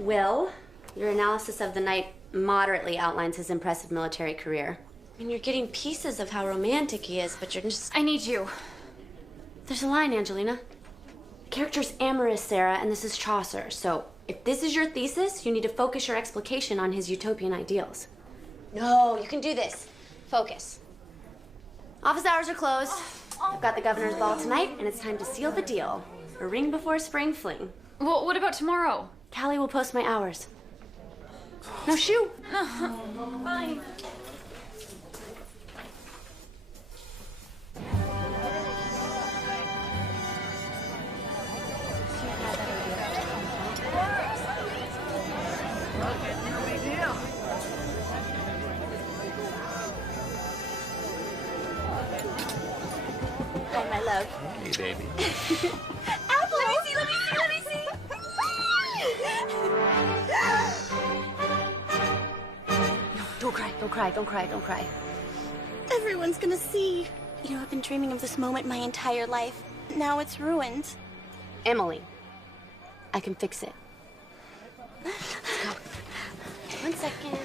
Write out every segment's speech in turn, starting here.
Will, your analysis of the night moderately outlines his impressive military career. I mean, you're getting pieces of how romantic he is, but you're just... I need you. There's a line, Angelina. The character's amorous, Sarah, and this is Chaucer. So if this is your thesis, you need to focus your explication on his utopian ideals. No, you can do this. Focus. Office hours are closed. I've got the governor's ball tonight, and it's time to seal the deal. A ring before spring fling. Well, what about tomorrow? Callie will post my hours. No shoe. Fine. Hi, my love. Hey, baby. Apple! Let me see. No, don't cry. Everyone's gonna see. You know, I've been dreaming of this moment my entire life. Now it's ruined. Emily, I can fix it. Let's go. 1 second.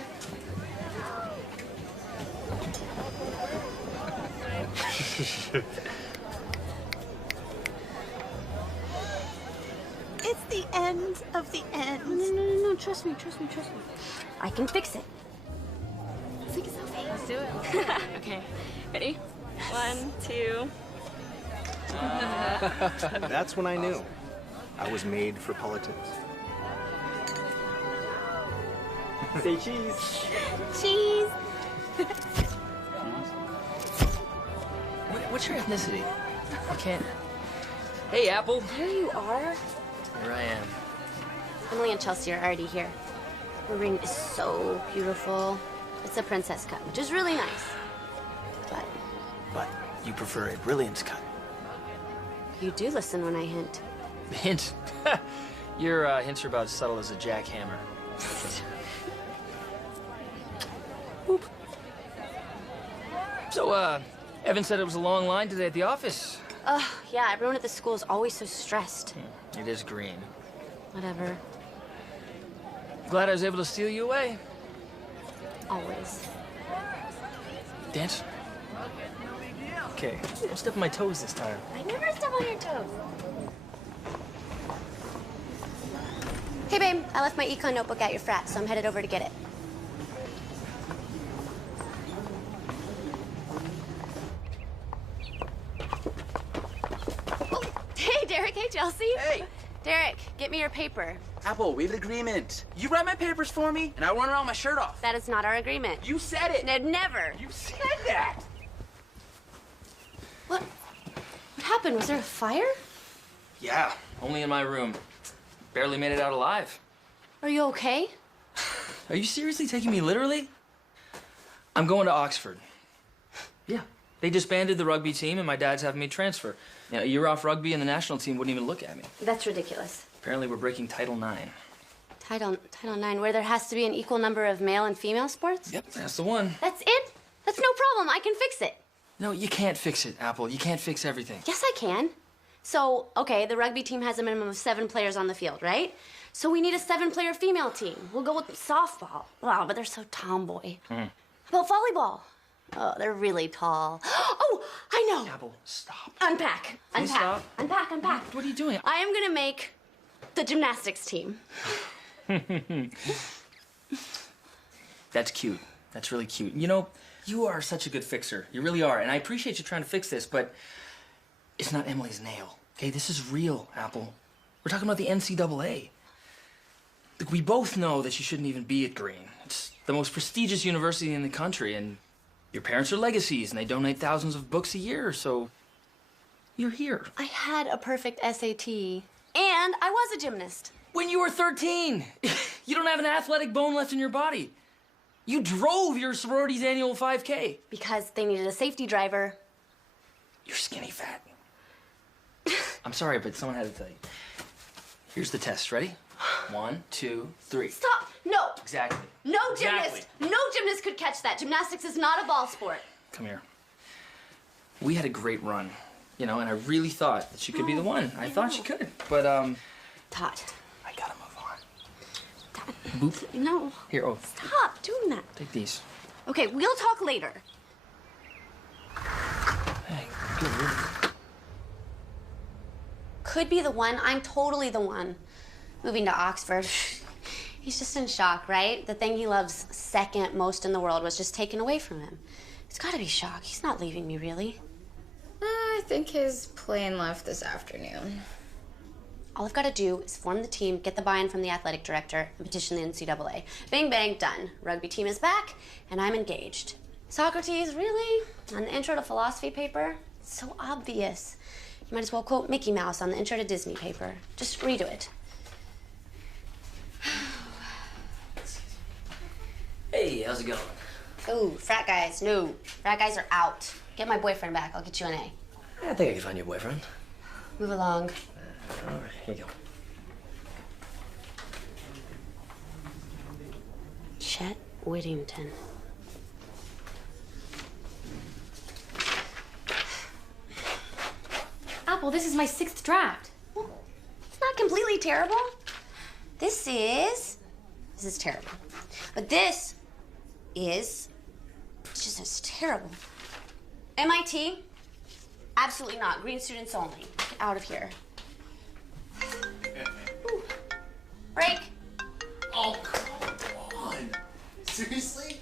It's the end of the end. No, trust me. I can fix it. Think it's okay. Let's do it. Okay. Ready? 1, 2. That's when I knew I was made for politics. Say cheese. Cheese. What's your ethnicity? I can't. Hey, Apple. Here you are. Here I am. Emily and Chelsea are already here. The ring is so beautiful. It's a princess cut, which is really nice. But you prefer a brilliance cut. You do listen when I hint. Hint? Your hints are about as subtle as a jackhammer. Boop. So, Evan said it was a long line today at the office. Yeah, everyone at the school is always so stressed. It is green. Whatever. Glad I was able to steal you away. Always. Dance? Okay, don't step on my toes this time. I never step on your toes. Hey, babe, I left my econ notebook at your frat, so I'm headed over to get it. Oh, hey, Derek. Hey, Chelsea. Hey. Derek, get me your paper. Apple, we have an agreement. You write my papers for me, and I run around with my shirt off. That is not our agreement. You said it. No, never. You said that. What happened? Was there a fire? Yeah, only in my room. Barely made it out alive. Are you okay? Are you seriously taking me literally? I'm going to Oxford. Yeah. They disbanded the rugby team, and my dad's having me transfer. You know, a year off rugby, and the national team wouldn't even look at me. That's ridiculous. Apparently, we're breaking Title IX. Title IX, where there has to be an equal number of male and female sports? Yep, that's the one. That's it? That's no problem. I can fix it. No, you can't fix it, Apple. You can't fix everything. Yes, I can. So, okay, the rugby team has a minimum of 7 players on the field, right? So we need a 7-player female team. We'll go with softball. Wow, but they're so tomboy. How about volleyball? Oh, they're really tall. Oh, I know. Apple, stop. Unpack. Please stop. Unpack. What are you doing? I am gonna make the gymnastics team. That's cute. That's really cute. You know, you are such a good fixer. You really are. And I appreciate you trying to fix this, but it's not Emily's nail. Okay, this is real, Apple. We're talking about the NCAA. Look, we both know that you shouldn't even be at Green. It's the most prestigious university in the country, and your parents are legacies, and they donate thousands of books a year, so you're here. I had a perfect SAT, and I was a gymnast. When you were 13, you don't have an athletic bone left in your body. You drove your sorority's annual 5K. Because they needed a safety driver. You're skinny fat. I'm sorry, but someone had to tell you. Here's the test. Ready? 1, 2, 3. Stop! No! Exactly. No Exactly. gymnast! No gymnast could catch that. Gymnastics is not a ball sport. Come here. We had a great run, you know, and I really thought that she could be the one. I thought she could, but, Tot. I gotta move on. Boop. No. Here, oh. Stop doing that. Take these. Okay, we'll talk later. Hey, good. Could be the one. I'm totally the one. Moving to Oxford. He's just in shock, right? The thing he loves second most in the world was just taken away from him. He's gotta be shocked. He's not leaving me, really. I think his plane left this afternoon. All I've got to do is form the team, get the buy-in from the athletic director, and petition the NCAA. Bing, bang, done. Rugby team is back, and I'm engaged. Socrates, really? On the intro to philosophy paper? It's so obvious. You might as well quote Mickey Mouse on the intro to Disney paper. Just redo it. Hey, how's it going? Ooh, frat guys, no. Frat guys are out. Get my boyfriend back, I'll get you an A. I think I can find you a boyfriend. Move along. All right, here you go. Chet Whittington. Apple, this is my 6th draft. Well, it's not completely terrible. This is terrible. But this is just as terrible. MIT? Absolutely not. Green students only. Get out of here. Ooh. Break. Oh, come on. Seriously?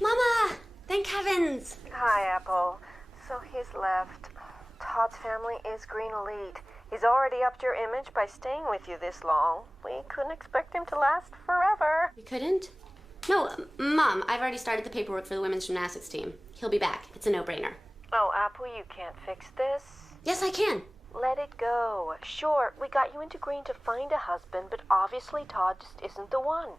Mama! Thank heavens. Hi, Apple. So he's left. Todd's family is green elite. He's already upped your image by staying with you this long. We couldn't expect him to last forever. You couldn't? No, Mom, I've already started the paperwork for the women's gymnastics team. He'll be back. It's a no-brainer. Oh, Apple, you can't fix this. Yes, I can. Let it go. Sure, we got you into green to find a husband, but obviously Todd just isn't the one.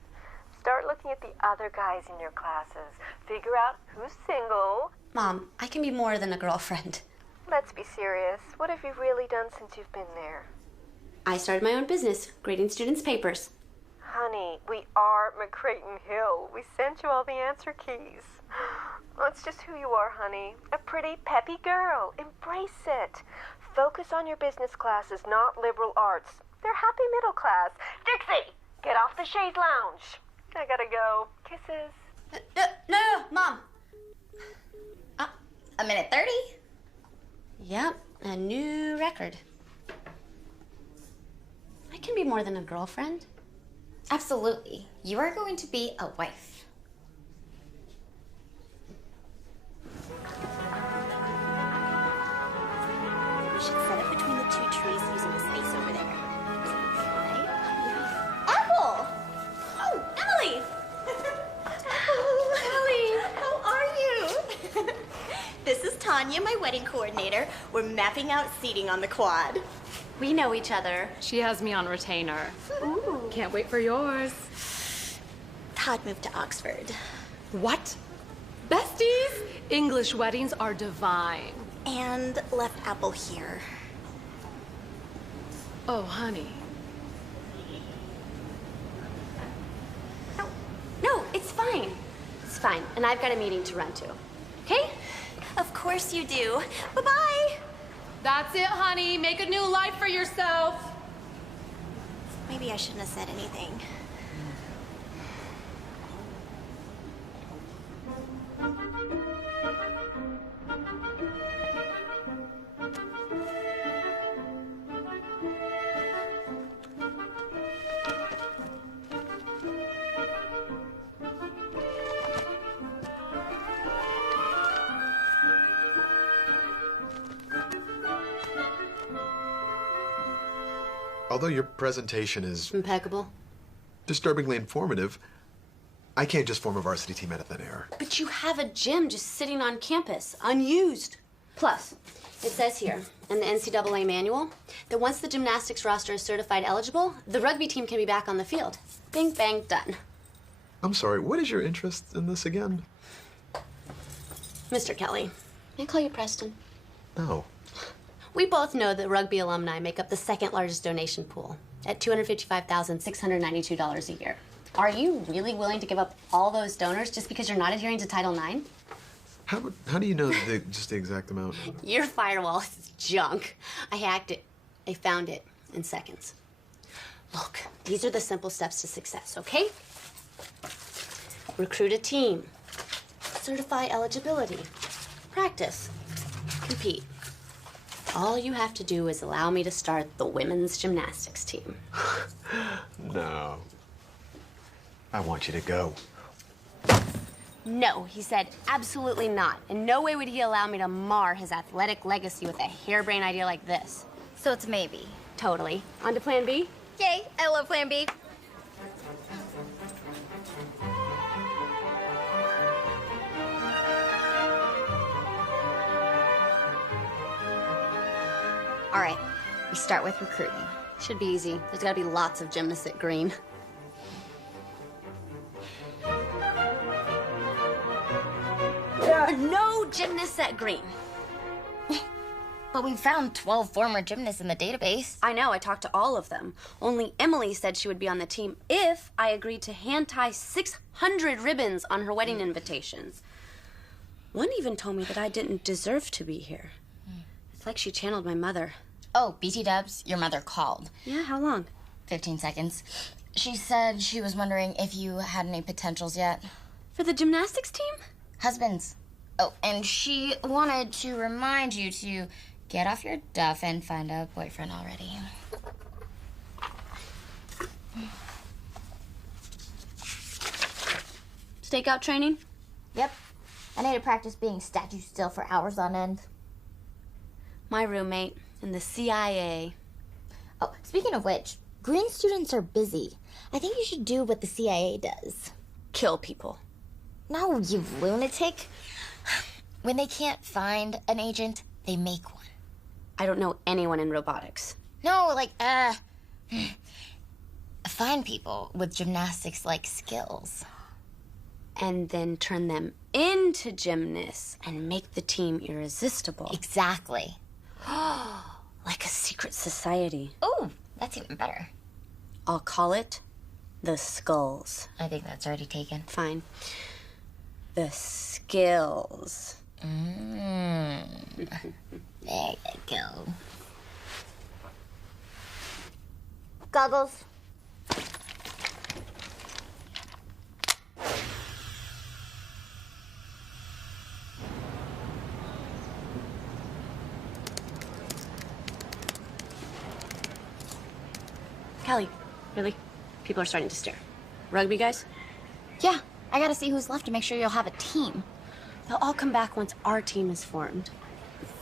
Start looking at the other guys in your classes. Figure out who's single. Mom, I can be more than a girlfriend. Let's be serious. What have you really done since you've been there? I started my own business, grading students' papers. Honey, we are McCrayton Hill. We sent you all the answer keys. That's just who you are, honey. A pretty, peppy girl. Embrace it. Focus on your business classes, not liberal arts. They're happy middle class. Dixie, get off the shade lounge. I gotta go. Kisses. No, Mom. A minute 30? Yep, a new record. I can be more than a girlfriend. Absolutely. You are going to be a wife. We should set it between the two trees using the space over there. Apple! Oh, Emily! Emily, how are you? This is Tanya, my wedding coordinator. We're mapping out seating on the quad. We know each other. She has me on retainer. Ooh. Can't wait for yours. Todd moved to Oxford. What? Besties? English weddings are divine. And left Apple here. Oh, honey. No, it's fine. It's fine. And I've got a meeting to run to. Okay? Of course you do. Bye-bye. That's it, honey. Make a new life for yourself. Maybe I shouldn't have said anything. Although your presentation is Impeccable. disturbingly informative, I can't just form a varsity team out of thin air. But you have a gym just sitting on campus, unused. Plus, it says here in the NCAA manual that once the gymnastics roster is certified eligible, the rugby team can be back on the field. Bing, bang, done. I'm sorry, what is your interest in this again? Mr. Kelly, may I call you Preston? No. We both know that rugby alumni make up the second largest donation pool at $255,692 a year. Are you really willing to give up all those donors just because you're not adhering to Title IX? How do you know just the exact amount? Your firewall is junk. I hacked it. I found it in seconds. Look. These are the simple steps to success, okay? Recruit a team. Certify eligibility. Practice. Compete. All you have to do is allow me to start the women's gymnastics team. No. I want you to go. No, he said absolutely not. In no way would he allow me to mar his athletic legacy with a harebrained idea like this. So it's maybe. Totally. On to plan B? Yay, I love plan B. All right, we start with recruiting. Should be easy. There's gotta be lots of gymnasts at Green. There are no gymnasts at Green. But we found 12 former gymnasts in the database. I know, I talked to all of them. Only Emily said she would be on the team if I agreed to hand tie 600 ribbons on her wedding invitations. One even told me that I didn't deserve to be here. It's like she channeled my mother. Oh, BT Dubs, your mother called. Yeah, how long? 15 seconds. She said she was wondering if you had any potentials yet. For the gymnastics team? Husbands. Oh, and she wanted to remind you to get off your duff and find a boyfriend already. Stakeout training? Yep. I need to practice being statue still for hours on end. My roommate in the CIA. Oh, speaking of which, Green students are busy. I think you should do what the CIA does. Kill people. No, you lunatic. When they can't find an agent, they make one. I don't know anyone in robotics. No, like, find people with gymnastics-like skills. And then turn them into gymnasts and make the team irresistible. Exactly. Like a secret society. Oh, that's even better. I'll call it the Skulls. I think that's already taken. Fine. The Skills. There you go. Goggles. Kelly, really? People are starting to stare. Rugby guys? Yeah, I gotta see who's left to make sure you'll have a team. They'll all come back once our team is formed.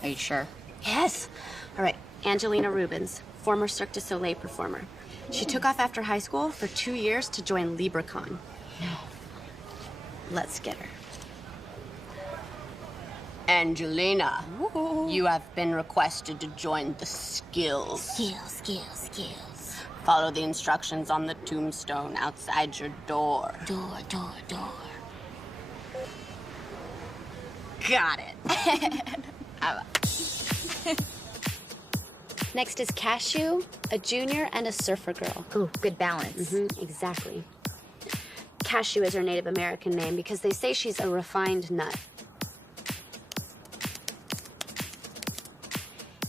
Are you sure? Yes. All right, Angelina Rubens, former Cirque du Soleil performer. She took off after high school for 2 years to join LibreCon. No. Let's get her. Angelina, you have been requested to join the Skills. Skills. Follow the instructions on the tombstone outside your door. Door. Got it. Next is Cashew, a junior, and a surfer girl. Ooh, good balance. Exactly. Cashew is her Native American name because they say she's a refined nut.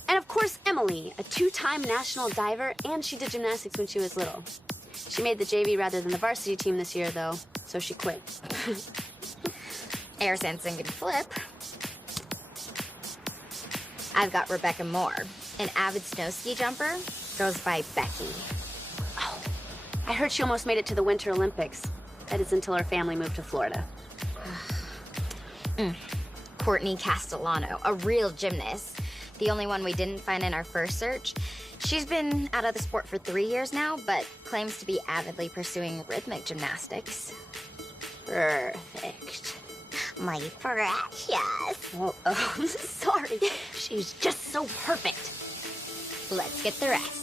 And of course, Emily, a 2-time national diver, and she did gymnastics when she was little. She made the JV rather than the varsity team this year, though, so she quit. Air sensing can flip. I've got Rebecca Moore, an avid snow ski jumper, goes by Becky. Oh, I heard she almost made it to the Winter Olympics. That is until her family moved to Florida. Courtney Castellano, a real gymnast. The only one we didn't find in our first search. She's been out of the sport for 3 years now, but claims to be avidly pursuing rhythmic gymnastics. Perfect. My precious. Oh, sorry. She's just so perfect. Let's get the rest.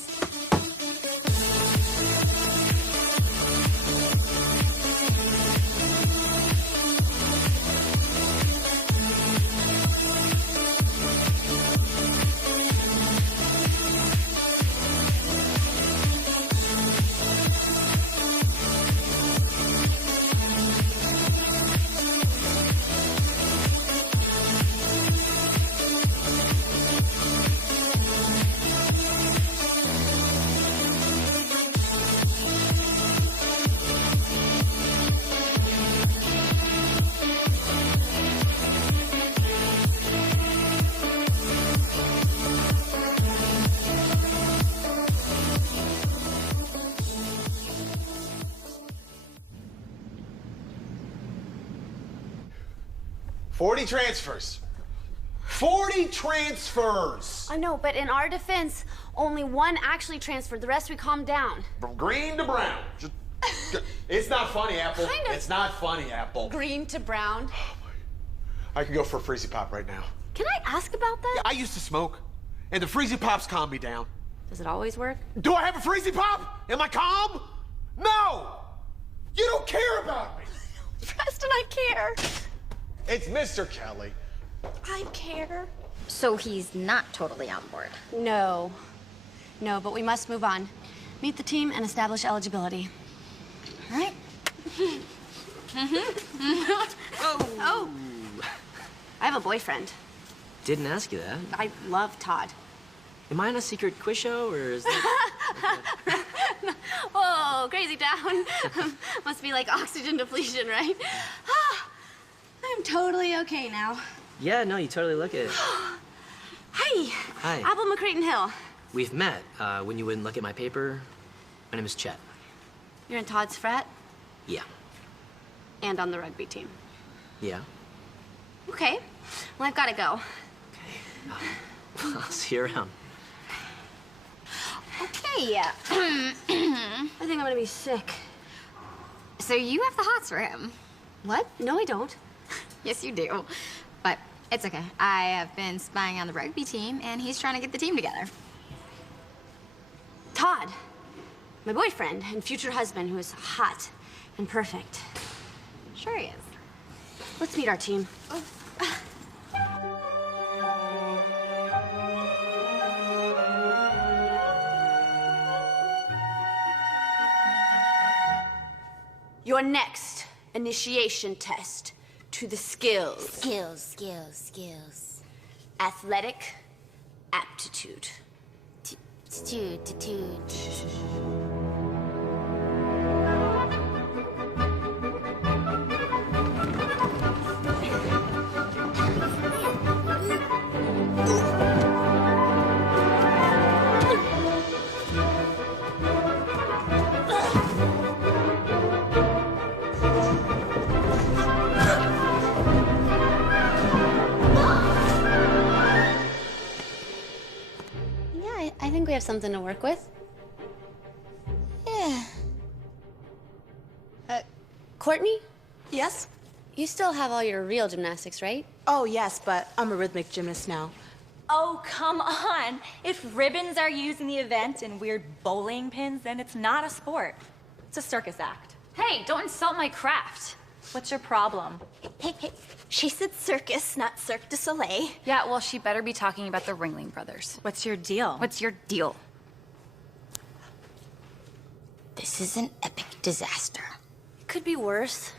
40 transfers. 40 transfers! I know, but in our defense, only one actually transferred. The rest we calmed down. From green to brown. It's not funny, Apple. Kind of. It's not funny, Apple. Green to brown. I could go for a Freezy Pop right now. Can I ask about that? Yeah, I used to smoke, and the Freezy Pops calm me down. Does it always work? Do I have a Freezy Pop? Am I calm? No! You don't care about me! Preston, I care. It's Mr. Kelly. I care. So he's not totally on board. No. No, but we must move on. Meet the team and establish eligibility. All right? Oh. I have a boyfriend. Didn't ask you that. I love Todd. Am I on a secret quiz show, or is that... Whoa, crazy town. Must be like oxygen depletion, right? I'm totally okay now. Yeah, no, you totally look it. Hey. Hi. Apple McCrayton Hill. We've met when you wouldn't look at my paper. My name is Chet. You're in Todd's frat Yeah. and on the rugby team. Yeah. Okay. Well, I've got to go. I'll see you around. Okay. I think I'm gonna be sick. So you have the hots for him. What? No, I don't. Yes, you do. But it's okay. I have been spying on the rugby team, and he's trying to get the team together. Todd, my boyfriend and future husband, who is hot and perfect. Sure he is. Let's meet our team. Your next initiation test to the skills. Skills. Athletic aptitude. I think we have something to work with. Yeah. Courtney, Yes? you still have all your real gymnastics, right? Oh, yes, but I'm a rhythmic gymnast now. Oh, come on. If ribbons are used in the event and weird bowling pins, then it's not a sport. It's a circus act. Hey, don't insult my craft. What's your problem? Hey, she said circus, not Cirque du Soleil. Yeah, well, she better be talking about the Ringling Brothers. What's your deal? What's your deal? This is an epic disaster. It could be worse.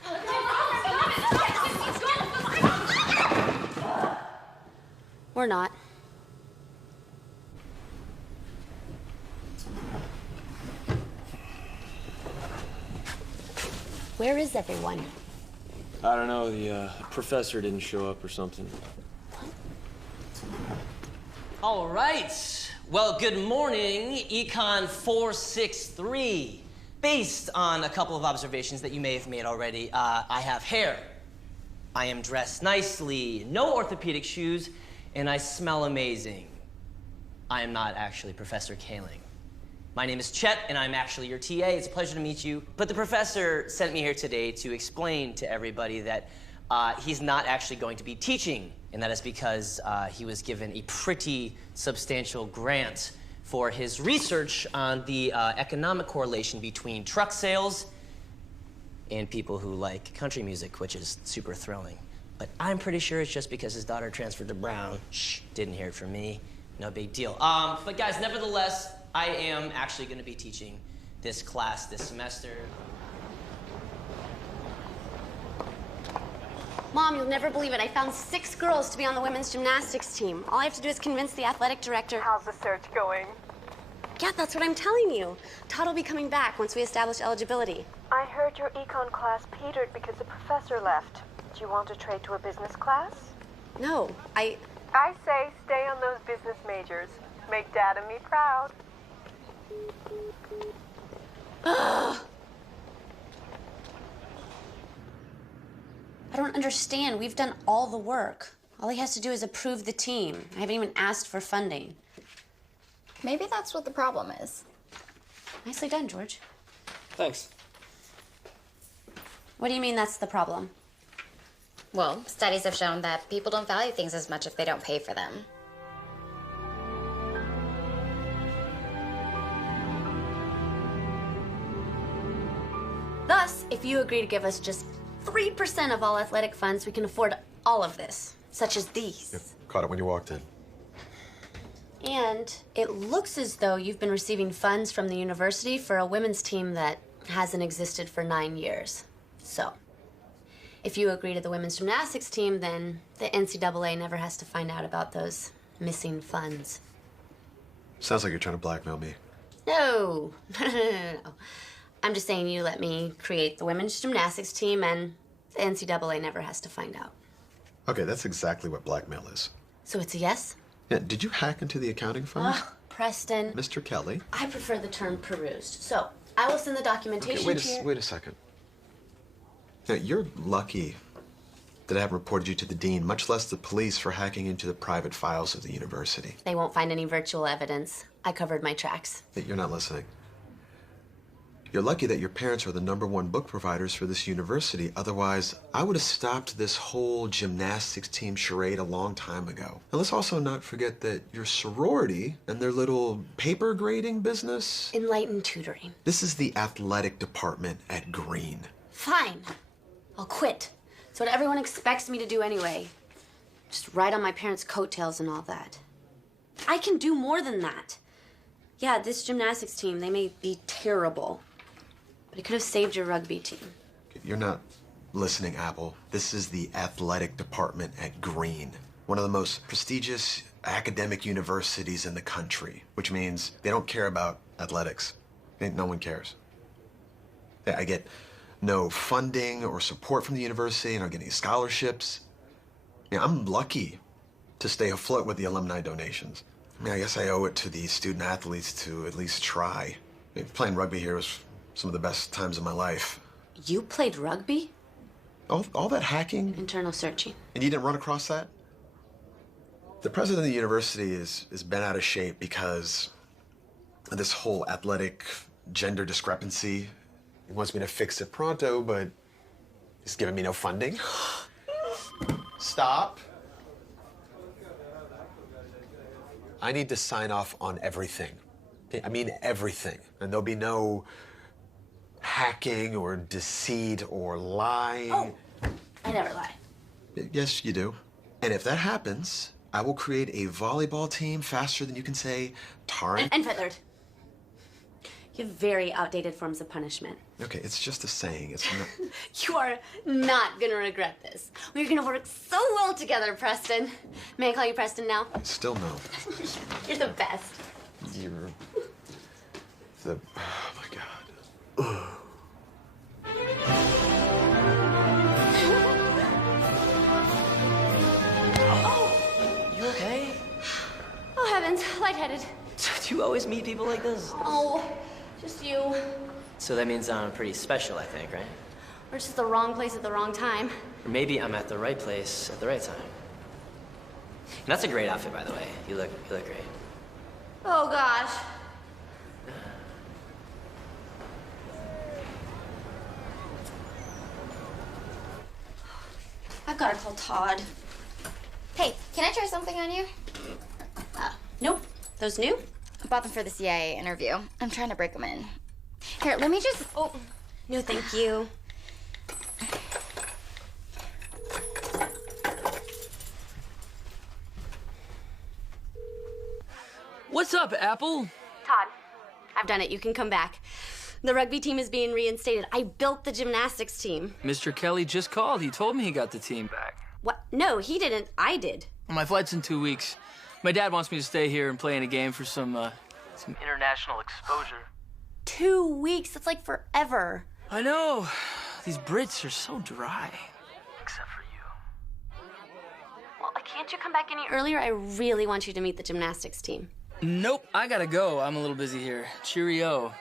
Or not. Where is everyone? I don't know, the professor didn't show up or something. All right. Well, good morning, Econ 463. Based on a couple of observations that you may have made already, I have hair. I am dressed nicely, no orthopedic shoes, and I smell amazing. I am not actually Professor Kaling. My name is Chet, and I'm actually your TA. It's a pleasure to meet you. But the professor sent me here today to explain to everybody that he's not actually going to be teaching, and that is because he was given a pretty substantial grant for his research on the economic correlation between truck sales and people who like country music, which is super thrilling. But I'm pretty sure it's just because his daughter transferred to Brown. Shh, didn't hear it from me. No big deal. But guys, nevertheless, I am actually going to be teaching this class this semester. Mom, you'll never believe it. I found 6 girls to be on the women's gymnastics team. All I have to do is convince the athletic director. How's the search going? Yeah, that's what I'm telling you. Todd will be coming back once we establish eligibility. I heard your econ class petered because the professor left. Do you want to trade to a business class? No, I say stay on those business majors. Make Dad and me proud. I don't understand. We've done all the work. All he has to do is approve the team. I haven't even asked for funding. Maybe that's what the problem is. Nicely done, George. Thanks. What do you mean that's the problem? Well, studies have shown that people don't value things as much if they don't pay for them. Thus, if you agree to give us just 3% of all athletic funds, we can afford all of this, such as these. Yep, caught it when you walked in. And it looks as though you've been receiving funds from the university for a women's team that hasn't existed for 9 years. So, if you agree to the women's gymnastics team, then the NCAA never has to find out about those missing funds. Sounds like you're trying to blackmail me. No. No. I'm just saying you let me create the women's gymnastics team and the NCAA never has to find out. Okay, that's exactly what blackmail is. So it's a yes? Yeah, did you hack into the accounting fund? Preston. Mr. Kelly? I prefer the term perused. So I will send the documentation to you. Wait a second. Now, you're lucky that I haven't reported you to the dean, much less the police, for hacking into the private files of the university. They won't find any virtual evidence. I covered my tracks. You're not listening. You're lucky that your parents are the #1 book providers for this university. Otherwise, I would have stopped this whole gymnastics team charade a long time ago. And let's also not forget that your sorority and their little paper grading business... Enlightened tutoring. This is the athletic department at Green. Fine. I'll quit. It's what everyone expects me to do anyway. Just ride on my parents' coattails and all that. I can do more than that. Yeah, this gymnastics team, they may be terrible. But it could have saved your rugby team. You're not listening, Apple. This is the athletic department at Green, one of the most prestigious academic universities in the country, which means they don't care about athletics. No one cares. I get no funding or support from the university, and I'm getting scholarships. Yeah, I'm lucky to stay afloat with the alumni donations. I mean, I guess I owe it to the student athletes to at least try. I mean, playing rugby here was some of the best times of my life. You played rugby? All that hacking? Internal searching. And you didn't run across that? The president of the university is bent out of shape because of this whole athletic gender discrepancy. He wants me to fix it pronto, but he's giving me no funding. Stop. I need to sign off on everything. Okay? I mean everything. And there'll be no hacking or deceit or lying. Oh, I never lie. Yes, you do. And if that happens, I will create a volleyball team faster than you can say tar. And feathered. You have very outdated forms of punishment. Okay, it's just a saying. It's not... You are not gonna regret this. We're gonna work so well together, Preston. May I call you Preston now? Still no. You're the best. You're the... Oh, my God. You okay? Oh, heavens. Lightheaded. Do you always meet people like this? Oh, just you. So that means I'm pretty special, I think, right? We're just the wrong place at the wrong time. Or maybe I'm at the right place at the right time. And that's a great outfit, by the way. You look great. Oh, gosh. I've got to call Todd. Hey, can I try something on you? Nope. Those new? I bought them for the CIA interview. I'm trying to break them in. Here, let me just... Oh, no thank you. What's up, Apple? Todd, I've done it. You can come back. The rugby team is being reinstated. I built the gymnastics team. Mr. Kelly just called. He told me he got the team back. What? No, he didn't. I did. My flight's in 2 weeks. My dad wants me to stay here and play in a game for some international exposure. 2 weeks? That's like forever. I know. These Brits are so dry. Except for you. Well, can't you come back any earlier? I really want you to meet the gymnastics team. Nope, I gotta go. I'm a little busy here. Cheerio.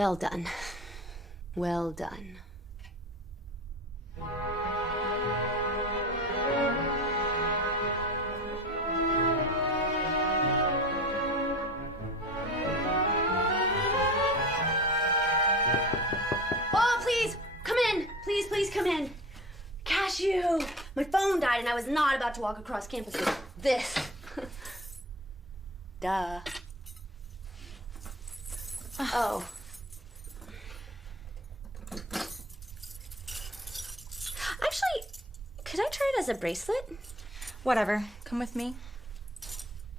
Well done. Well done. Oh, please, come in. Please, please come in. Cashew! My phone died and I was not about to walk across campus with this. Duh. Oh. Actually, could I try it as a bracelet? Whatever. Come with me.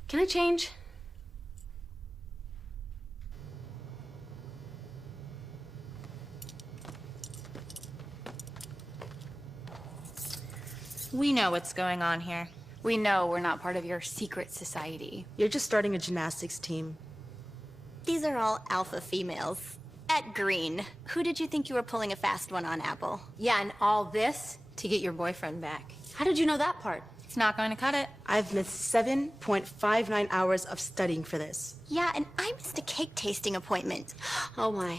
Can I change? We know what's going on here. We know we're not part of your secret society. You're just starting a gymnastics team. These are all alpha females. At Green. Who did you think you were pulling a fast one on, Apple? Yeah, and all this to get your boyfriend back. How did you know that part? It's not going to cut it. I've missed 7.59 hours of studying for this. Yeah, and I missed a cake tasting appointment. Oh my.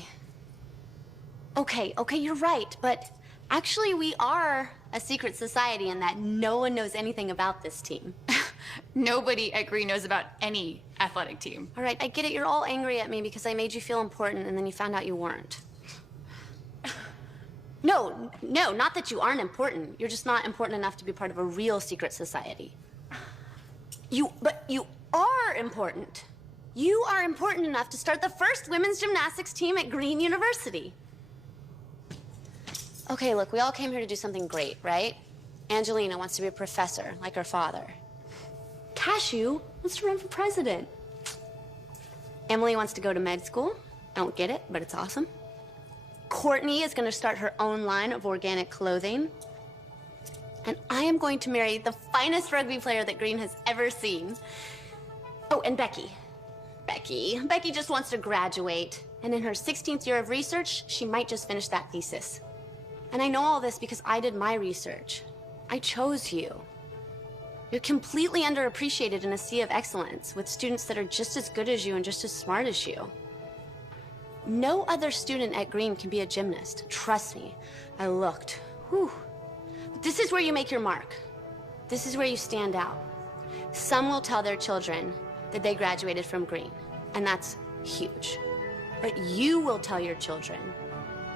Okay, you're right, but actually we are a secret society in that no one knows anything about this team. Nobody at Green knows about any athletic team. All right, I get it. You're all angry at me because I made you feel important and then you found out you weren't. No, not that you aren't important. You're just not important enough to be part of a real secret society. But you are important. You are important enough to start the first women's gymnastics team at Green University. Okay, look, we all came here to do something great, right? Angelina wants to be a professor, like her father. Cashew wants to run for president. Emily wants to go to med school. I don't get it, but it's awesome. Courtney is going to start her own line of organic clothing. And I am going to marry the finest rugby player that Green has ever seen. Oh, and Becky. Becky just wants to graduate. And in her 16th year of research, she might just finish that thesis. And I know all this because I did my research. I chose you. You're completely underappreciated in a sea of excellence with students that are just as good as you and just as smart as you. No other student at Green can be a gymnast. Trust me. I looked. Whew. But this is where you make your mark. This is where you stand out. Some will tell their children that they graduated from Green, and that's huge. But you will tell your children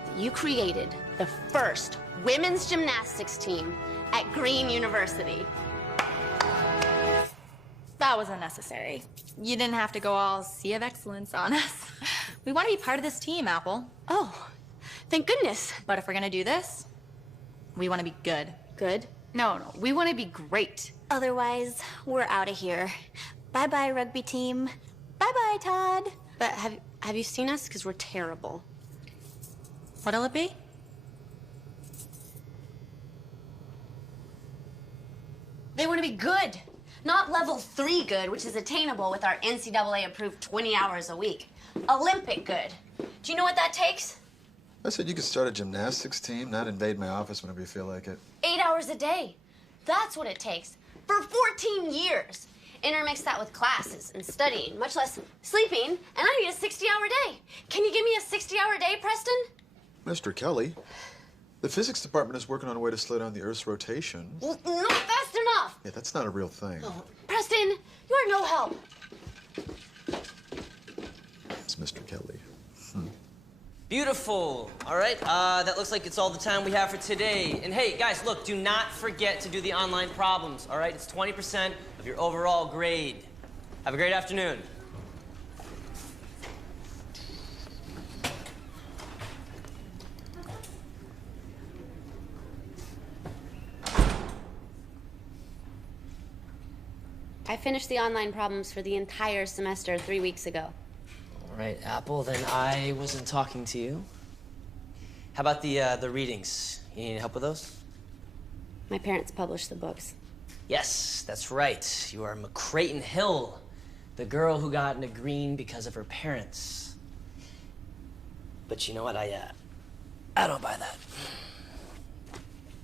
that you created the first women's gymnastics team at Green University. That was unnecessary. You didn't have to go all sea of excellence on us. We want to be part of this team, Apple. Oh, thank goodness. But if we're gonna do this, we want to be good. Good? No, we want to be great. Otherwise, we're out of here. Bye-bye, rugby team. Bye-bye, Todd. But have you seen us? Because we're terrible. What'll it be? They want to be good. Not level 3 good, which is attainable with our NCAA-approved 20 hours a week. Olympic good. Do you know what that takes? I said you could start a gymnastics team, not invade my office whenever you feel like it. 8 hours a day. That's what it takes. For 14 years. Intermix that with classes and studying, much less sleeping, and I need a 60-hour day. Can you give me a 60-hour day, Preston? Mr. Kelly, the physics department is working on a way to slow down the Earth's rotation. Well, not fast enough. Yeah, that's not a real thing. Oh, Preston, you are no help. It's Mr. Kelly. Beautiful. All right, that looks like it's all the time we have for today. And hey, guys, look, do not forget to do the online problems, all right? It's 20% of your overall grade. Have a great afternoon. I finished the online problems for the entire semester 3 weeks ago. All right, Apple, then I wasn't talking to you. How about the readings? You need help with those? My parents published the books. Yes, that's right. You are McCrayton Hill, the girl who got into Green because of her parents. But you know what? I don't buy that.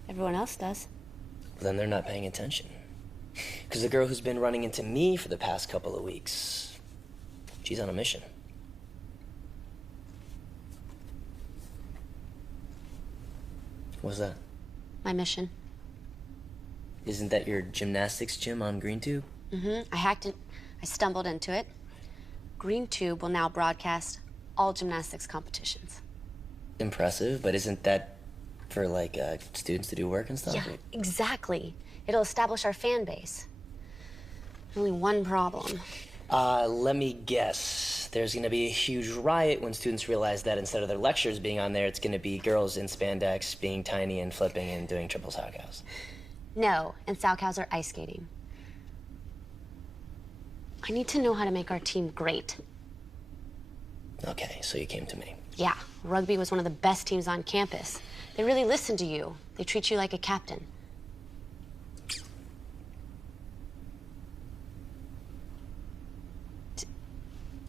Everyone else does. Well, then they're not paying attention. Because the girl who's been running into me for the past couple of weeks, she's on a mission. What's that? My mission. Isn't that your gymnastics gym on Green Tube? I hacked it. I stumbled into it. Green Tube will now broadcast all gymnastics competitions. Impressive, but isn't that for, like, students to do work and stuff? Yeah, exactly. It'll establish our fan base. Only one problem. Let me guess. There's gonna be a huge riot when students realize that instead of their lectures being on there, it's gonna be girls in spandex being tiny and flipping and doing triple sow-cows. No, and sow-cows are ice skating. I need to know how to make our team great. Okay, so you came to me. Yeah, rugby was one of the best teams on campus. They really listen to you. They treat you like a captain.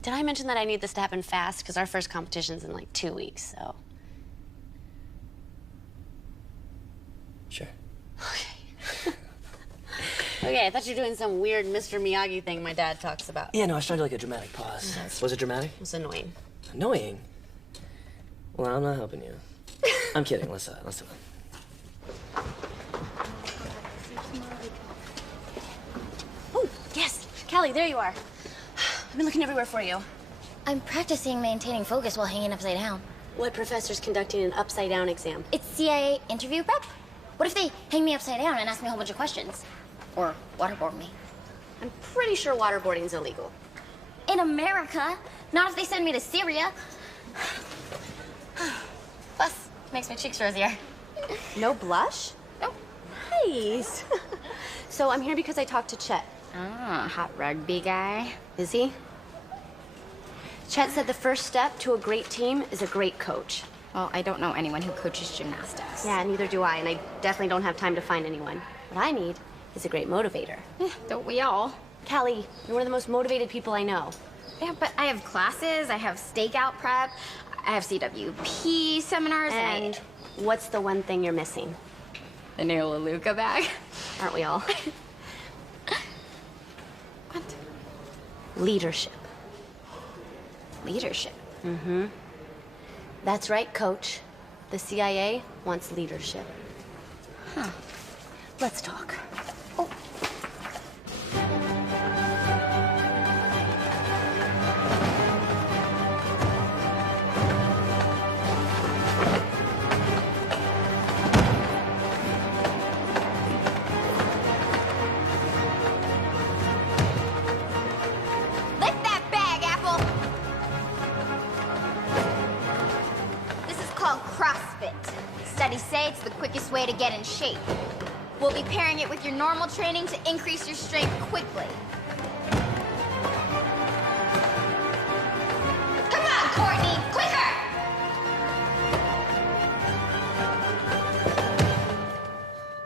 Did I mention that I need this to happen fast? Because our first competition's in like 2 weeks, so. Sure. Okay, I thought you were doing some weird Mr. Miyagi thing my dad talks about. Yeah, no, I was trying to do like a dramatic pause. Was it dramatic? It was annoying. Annoying? Well, I'm not helping you. I'm kidding. Let's do it. Oh, yes. Callie, there you are. I've been looking everywhere for you. I'm practicing maintaining focus while hanging upside down. What professor's conducting an upside-down exam? It's CIA interview prep. What if they hang me upside down and ask me a whole bunch of questions? Or waterboard me? I'm pretty sure waterboarding's illegal. In America, not if they send me to Syria. Plus, makes my cheeks rosier. No blush? Nope. Nice. So I'm here because I talked to Chet. Ah, hot rugby guy. Is he? Chet said the first step to a great team is a great coach. Well, I don't know anyone who coaches gymnastics. Yeah, neither do I, and I definitely don't have time to find anyone. What I need is a great motivator. Yeah, don't we all? Callie, you're one of the most motivated people I know. Yeah, but I have classes, I have stakeout prep, I have CWP seminars, And what's the one thing you're missing? The new Luca bag. Aren't we all? What? Leadership. Leadership? Mm-hmm. That's right, Coach. The CIA wants leadership. Huh. Let's talk. Oh. Lift that bag, Apple! This is called CrossFit. Studies say it's the quickest way to get in shape. We'll be pairing it with your normal training to increase your strength quickly. Come on, Courtney, quicker!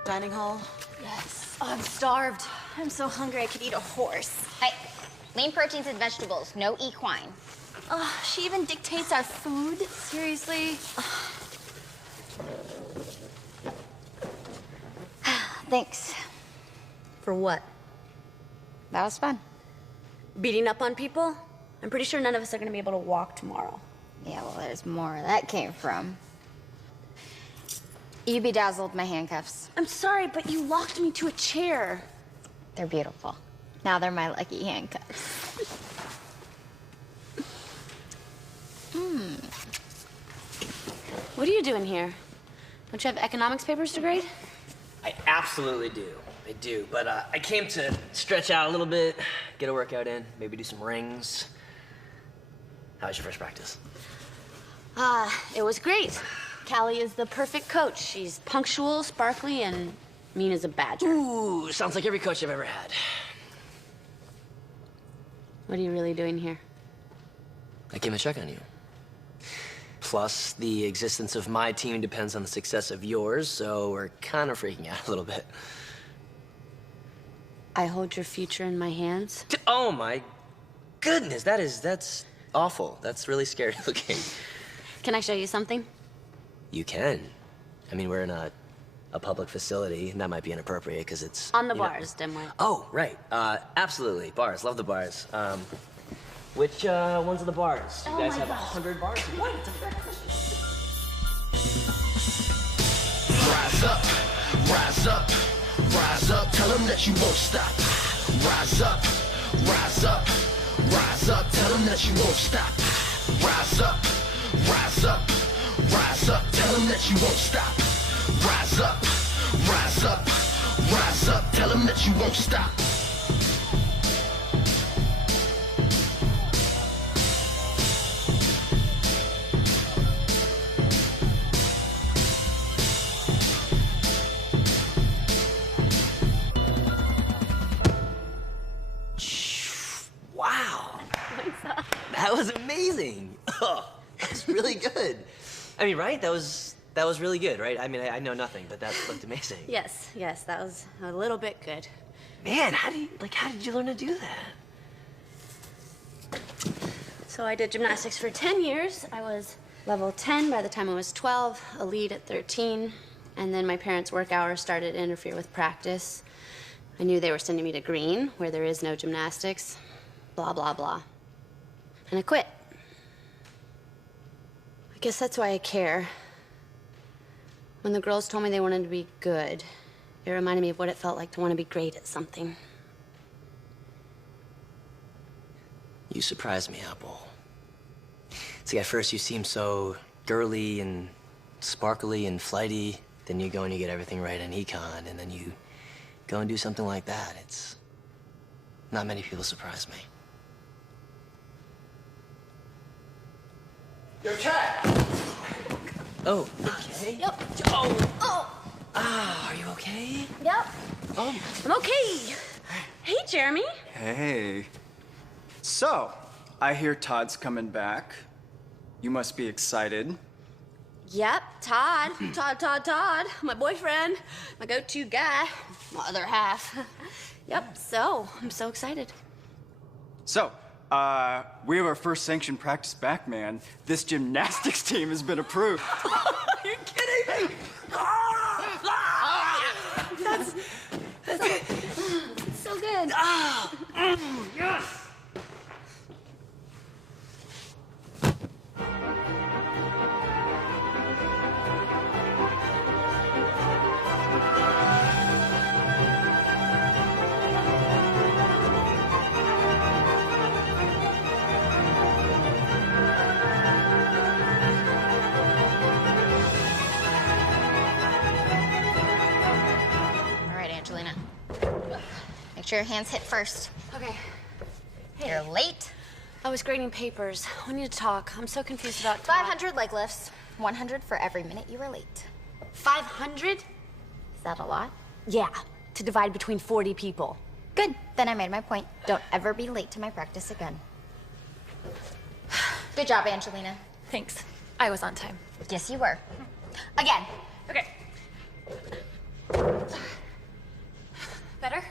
Dining hall? Yes. Oh, I'm starved. I'm so hungry I could eat a horse. Hey, lean proteins and vegetables, no equine. She even dictates our food? Seriously? Thanks. For what? That was fun. Beating up on people? I'm pretty sure none of us are gonna be able to walk tomorrow. Yeah, well, there's more where that came from. You bedazzled my handcuffs. I'm sorry, but you locked me to a chair. They're beautiful. Now they're my lucky handcuffs. What are you doing here? Don't you have economics papers to grade? I absolutely do. I do. But I came to stretch out a little bit, get a workout in, maybe do some rings. How was your first practice? It was great. Callie is the perfect coach. She's punctual, sparkly, and mean as a badger. Ooh, sounds like every coach I've ever had. What are you really doing here? I came to check on you. Plus, the existence of my team depends on the success of yours, so we're kind of freaking out a little bit. I hold your future in my hands. Oh my goodness, that's awful. That's really scary looking. Can I show you something? You can. I mean, we're in a public facility, and that might be inappropriate because it's... On the bars, dimwit. Oh, right. Absolutely. Bars. Love the bars. Which ones are the bars? You guys have 100 bars? What? Rise up, rise up, rise up. Tell them that you won't stop. Rise up, rise up, rise up. Tell them that you won't stop. Rise up, rise up, rise up. Tell them that you won't stop. Rise up, rise up, rise up. Tell them that you won't stop. Wow. That was amazing. Oh, that was really good. I mean, right? That was really good, right? I mean, I know nothing, but that looked amazing. Yes, that was a little bit good. Man, how did you learn to do that? So I did gymnastics for 10 years. I was level 10 by the time I was 12, elite at 13, and then my parents' work hours started to interfere with practice. I knew they were sending me to green, where there is no gymnastics, blah, blah, blah. And I quit. I guess that's why I care. When the girls told me they wanted to be good, it reminded me of what it felt like to want to be great at something. You surprised me, Apple. It's like at first you seem so girly and sparkly and flighty, then you go and you get everything right in econ, and then you go and do something like that. It's not many people surprise me. Yo, Chad! Oh, okay. Yep. Oh! Ah, are you okay? Yep. Oh. I'm okay. Hey, Jeremy. Hey. So, I hear Todd's coming back. You must be excited. Yep, Todd. Todd. My boyfriend. My go-to guy. My other half. Yep, so, I'm so excited. So, we have our first sanctioned practice back, man. This gymnastics team has been approved. Are you kidding me? That's so good. Yes! Make sure your hands hit first. Okay. Hey. You're late. I was grading papers. We need to talk. I'm so confused about 500 leg lifts. 100 for every minute you were late. 500? Is that a lot? Yeah, to divide between 40 people. Good. Then I made my point. Don't ever be late to my practice again. Good job, Angelina. Thanks. I was on time. Yes, you were. Again. Okay. Better?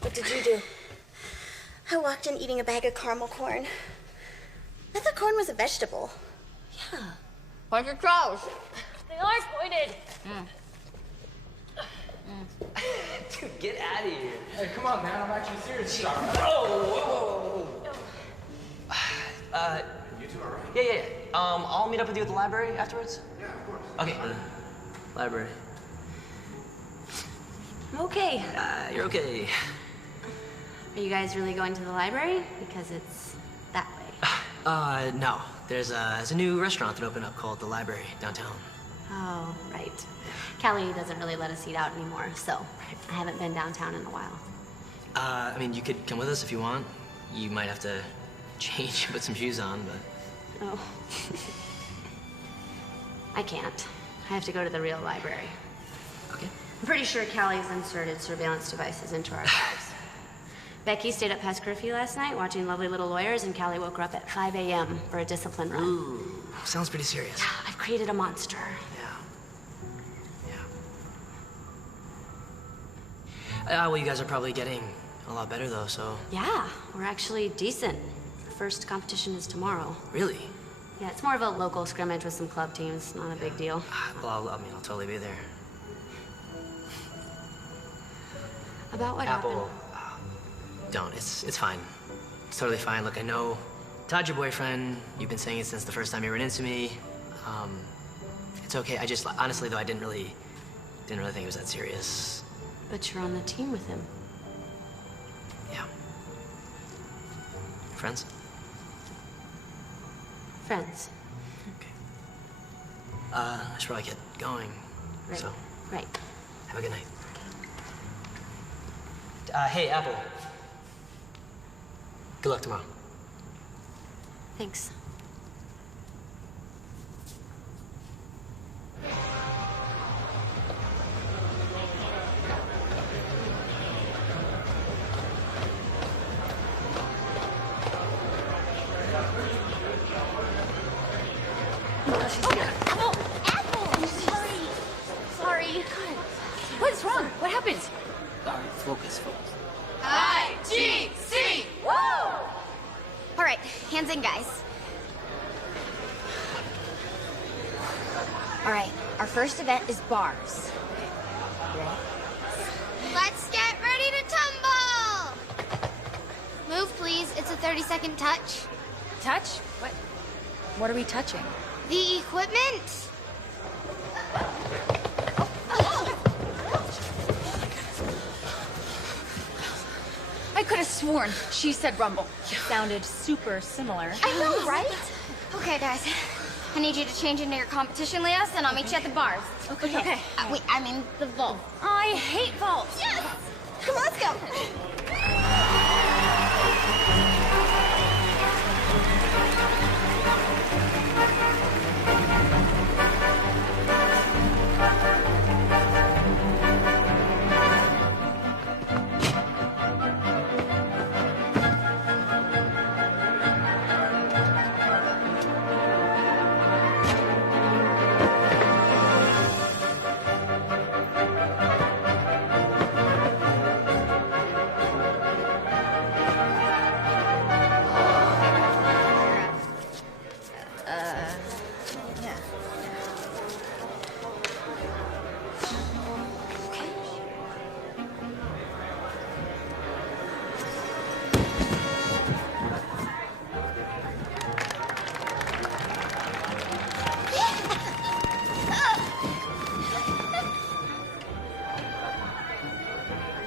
What did you do? I walked in eating a bag of caramel corn. I thought corn was a vegetable. Yeah. Where's your clothes? They are pointed. Dude, get out of here. Hey, come on, man. I'm actually serious. Whoa. You two are right. Yeah. I'll meet up with you at the library afterwards. Yeah, of course. Okay. Library. I'm okay. You're okay. Are you guys really going to the library? Because it's that way. No. There's a new restaurant that opened up called The Library downtown. Oh, right. Callie doesn't really let us eat out anymore, so I haven't been downtown in a while. I mean, you could come with us if you want. You might have to change and put some shoes on, but... Oh. I can't. I have to go to the real library. Okay. I'm pretty sure Callie's inserted surveillance devices into our lives. Becky stayed up past curfew last night watching Lovely Little Lawyers, and Callie woke her up at 5 a.m. for a discipline run. Ooh, sounds pretty serious. Yeah, I've created a monster. Well, you guys are probably getting a lot better, though, so... Yeah, we're actually decent. Our first competition is tomorrow. Really? Yeah, it's more of a local scrimmage with some club teams. Not a big deal. Well, I'll totally be there. About what Apple, happened? don't. It's fine. It's totally fine. Look, I know Todd, your boyfriend, you've been saying it since the first time you ran into me. It's okay. I just, honestly, though, I didn't really think it was that serious. But you're on the team with him. Yeah. Friends? Friends. I should probably get going. Right. So, Right. have a good night. Hey, Apple. Good luck tomorrow. Thanks. Sorry. What's wrong? What happened? All right, focus. IGC! Woo! All right, hands in, guys. All right, our first event is bars. Let's get ready to tumble! Move, please. It's a 30-second touch. Touch? What are we touching? The equipment. I could have sworn she said rumble. It sounded super similar. I know, right? Okay, guys. I need you to change into your competition, Leos, and I'll meet you at the bars. Okay. Wait, I mean the vault. I hate vaults. Yes! Come on, let's go.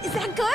Is that good?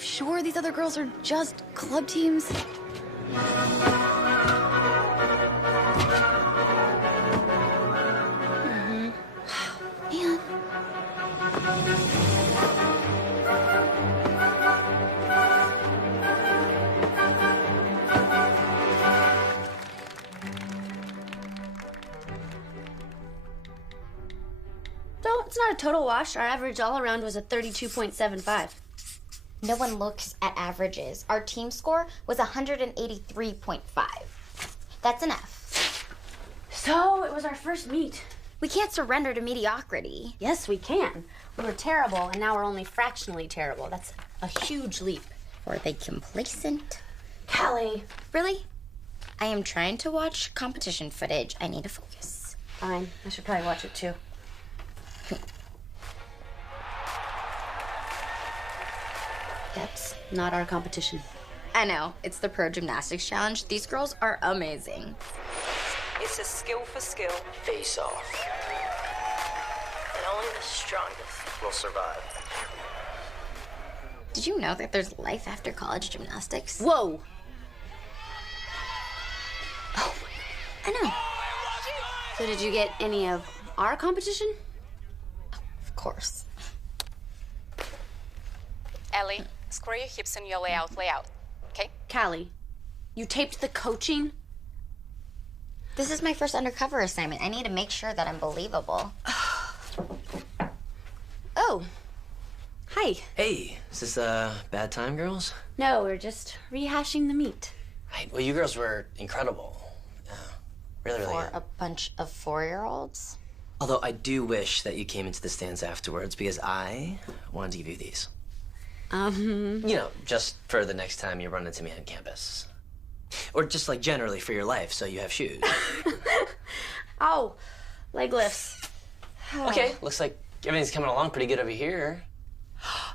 Sure these other girls are just club teams? Man. So it's not a total wash. Our average all around was a 32.75. No one looks at averages. Our team score was 183.5. That's an F. So it was our first meet. We can't surrender to mediocrity. Yes, we can. We were terrible, and now we're only fractionally terrible. That's a huge leap. Were they complacent? Callie. Really? I am trying to watch competition footage. I need to focus. Fine. I should probably watch it too. That's not our competition. I know. It's the Pro Gymnastics Challenge. These girls are amazing. It's a skill for skill. Face off. And only the strongest will survive. Did you know that there's life after college gymnastics? Whoa! Oh, I know. So did you get any of our competition? course. Ellie, square your hips in your layout, okay? Callie, you taped the coaching? This is my first undercover assignment. I need to make sure that I'm believable. Oh. Hi. Hey, is this a bad time, girls? No, we're just rehashing the meet. Right. Well, you girls were incredible. Really, really. For a bunch of 4-year-olds? Although I do wish that you came into the stands afterwards because I wanted to give you these. You know, just for the next time you run into me on campus. Or just like generally for your life, so you have shoes. Oh, leg lifts. Okay, looks like everything's coming along pretty good over here.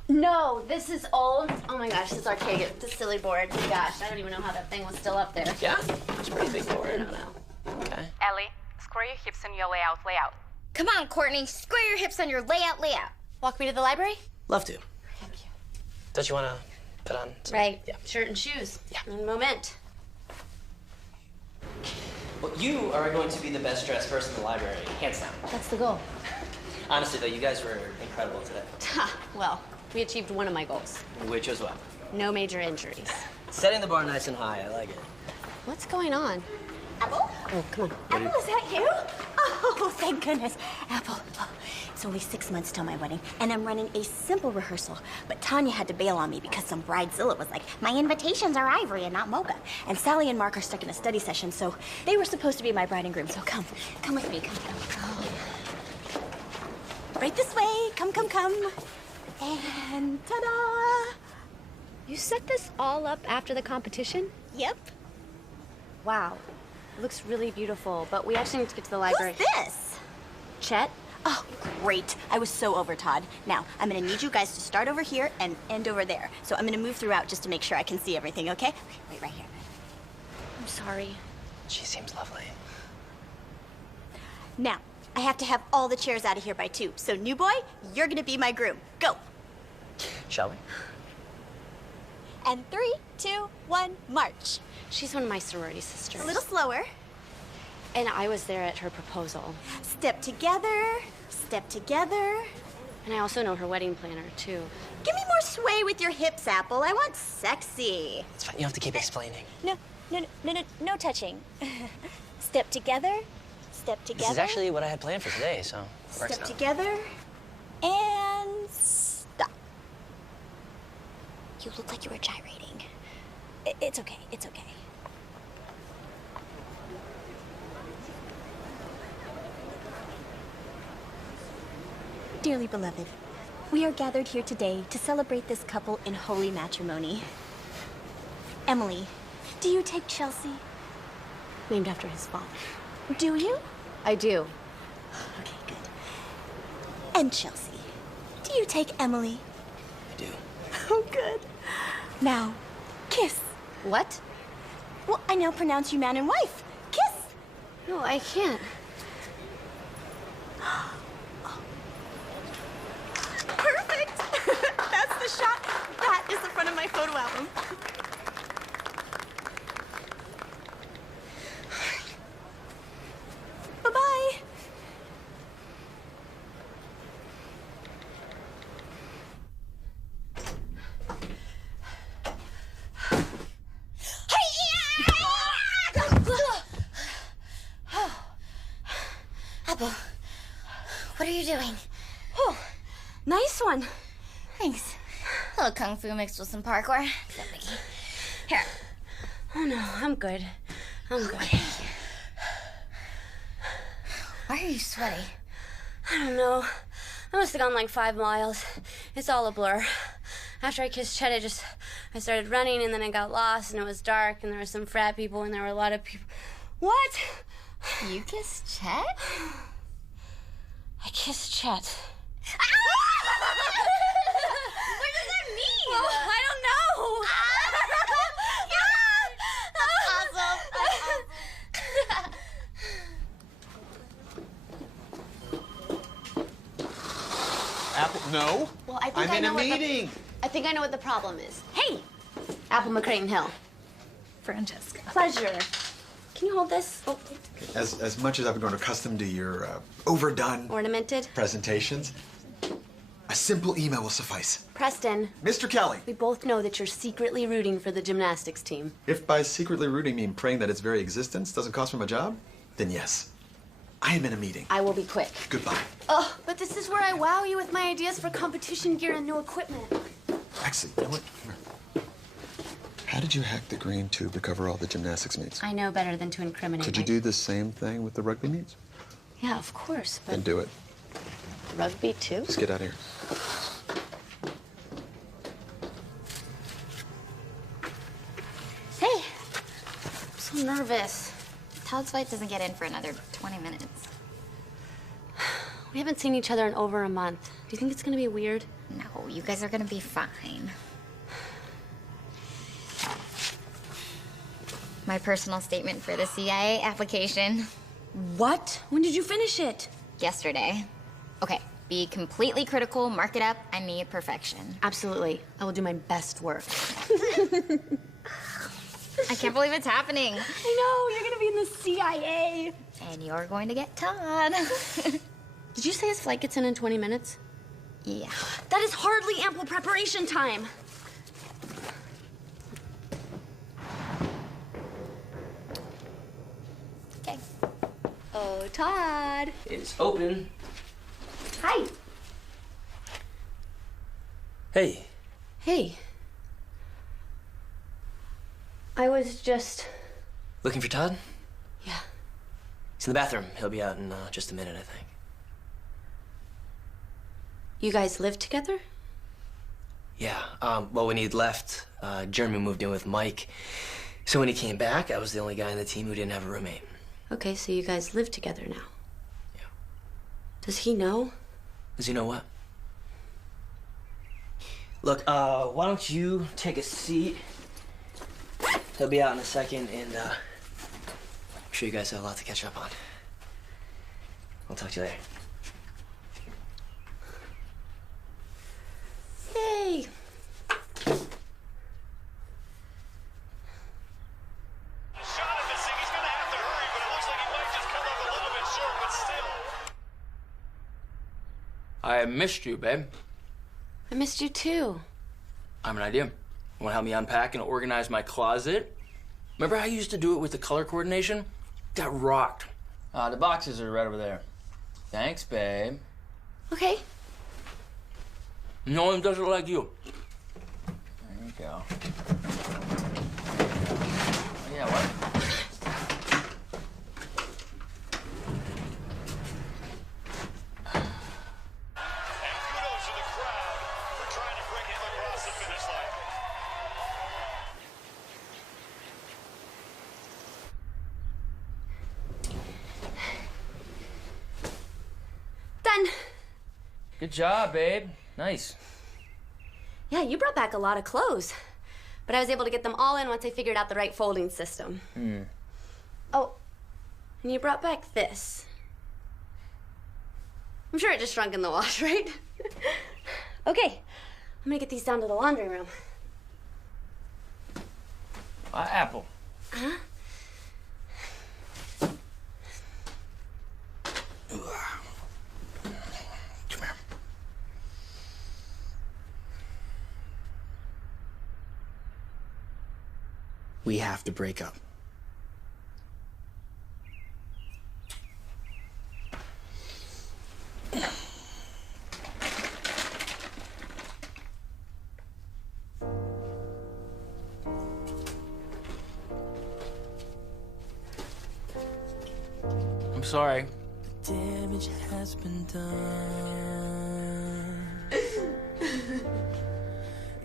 No, this is old. Oh my gosh, this is archaic. This silly board. Oh my gosh, I don't even know how that thing was still up there. Yeah? It's a pretty big board. I don't know. Okay. Ellie, square your hips in your layout. Come on, Courtney, square your hips on your layout. Walk me to the library? Love to. Thank you. Don't you want to put on some? Right. Yeah. Shirt and shoes. Yeah. Un moment. Well, you are going to be the best dressed person in the library, hands down. That's the goal. Honestly, though, you guys were incredible today. Well, we achieved one of my goals. Which was what? No major injuries. Setting the bar nice and high. I like it. What's going on? Apple? Oh, come on. Apple, is that you? Oh, thank goodness. Apple, it's only 6 months till my wedding, and I'm running a simple rehearsal. But Tanya had to bail on me because some bridezilla was like, my invitations are ivory and not mocha. And Sally and Mark are stuck in a study session, so they were supposed to be my bride and groom. So come with me, come. Right this way, come. And ta-da! You set this all up after the competition? Yep. Wow. It looks really beautiful, but we actually need to get to the library. Who's this? Chet? Oh, great. I was so over, Todd. Now, I'm gonna need you guys to start over here and end over there. So I'm gonna move throughout just to make sure I can see everything, okay? Wait, right here. I'm sorry. She seems lovely. Now, I have to have all the chairs out of here by 2. So, new boy, you're gonna be my groom. Go. Shall we? And 3, 2, 1, march. She's one of my sorority sisters. A little slower. And I was there at her proposal. Step together, step together. And I also know her wedding planner, too. Give me more sway with your hips, Apple. I want sexy. It's fine. You don't have to keep explaining. No touching. Step together, step together. This is actually what I had planned for today, so it works Step out. together, and stop. You look like you were gyrating. It's okay, it's okay. Dearly beloved, we are gathered here today to celebrate this couple in holy matrimony. Emily, do you take Chelsea? Named after his father. Do you? I do. Okay, good. And Chelsea, do you take Emily? I do. Oh, good. Now, kiss. What? Well, I now pronounce you man and wife. Kiss. No, I can't. Perfect. That's the shot. That is the front of my photo album. Bye-bye. Apple, what are you doing? Oh, nice one. Thanks. A little kung fu mixed with some parkour. No biggie. Here. Oh, no, I'm good. I'm good. Why are you sweaty? I don't know. I must have gone like 5 miles. It's all a blur. After I kissed Chet, I started running, and then I got lost, and it was dark, and there were some frat people, and there were a lot of people. What? You kissed Chet? I kissed Chet. What does that mean? Well, I don't know. Apple, no. Well, I think I'm I in know a what meeting. I think I know what the problem is. Hey, Apple McCrane Hill. Francesca. Pleasure. Can you hold this? Oh, As much as I've grown accustomed to your overdone ornamented presentations, A simple email will suffice. Preston. Mr. Kelly. We both know that you're secretly rooting for the gymnastics team. If by secretly rooting mean praying that its very existence doesn't cost me my job, then yes. I am in a meeting. I will be quick. Goodbye. Oh, but this is where I wow you with my ideas for competition gear and new equipment. Actually, you know what? Come here. How did you hack the green tube to cover all the gymnastics meets? I know better than to incriminate. Could you do the same thing with the rugby meets? Yeah, of course, but... Then do it. Rugby, too? Just get out of here. Hey! I'm so nervous. Todd's flight doesn't get in for another 20 minutes. We haven't seen each other in over a month. Do you think it's gonna be weird? No, you guys are gonna be fine. My personal statement for the CIA application. What? When did you finish it? Yesterday. Okay, be completely critical, mark it up. I need perfection. Absolutely. I will do my best work. I can't believe it's happening. I know, you're gonna be in the CIA. And you're going to get Todd. Did you say his flight gets in 20 minutes? Yeah. That is hardly ample preparation time. Okay. Oh, Todd. It's open. Hi. Hey. Hey. I was just... Looking for Todd? Yeah. He's in the bathroom. He'll be out in just a minute, I think. You guys live together? Yeah. Well, when he'd left, Jeremy moved in with Mike. So when he came back, I was the only guy on the team who didn't have a roommate. Okay, so you guys live together now. Yeah. Does he know? Does he know what? Look, why don't you take a seat? He'll be out in a second, and I'm sure you guys have a lot to catch up on. I'll talk to you later. Yay! I missed you, babe. I missed you too. I have an idea. Want to help me unpack and organize my closet? Remember how I used to do it with the color coordination? Got rocked. The boxes are right over there. Thanks, babe. Okay. No one does it like you. There you go. Oh, yeah, what? Done. Good job, babe. Nice. Yeah, you brought back a lot of clothes. But I was able to get them all in once I figured out the right folding system. Oh, and you brought back this. I'm sure it just shrunk in the wash, right? Okay, I'm gonna get these down to the laundry room. Apple. Huh? We have to break up. I'm sorry. Damage has been done.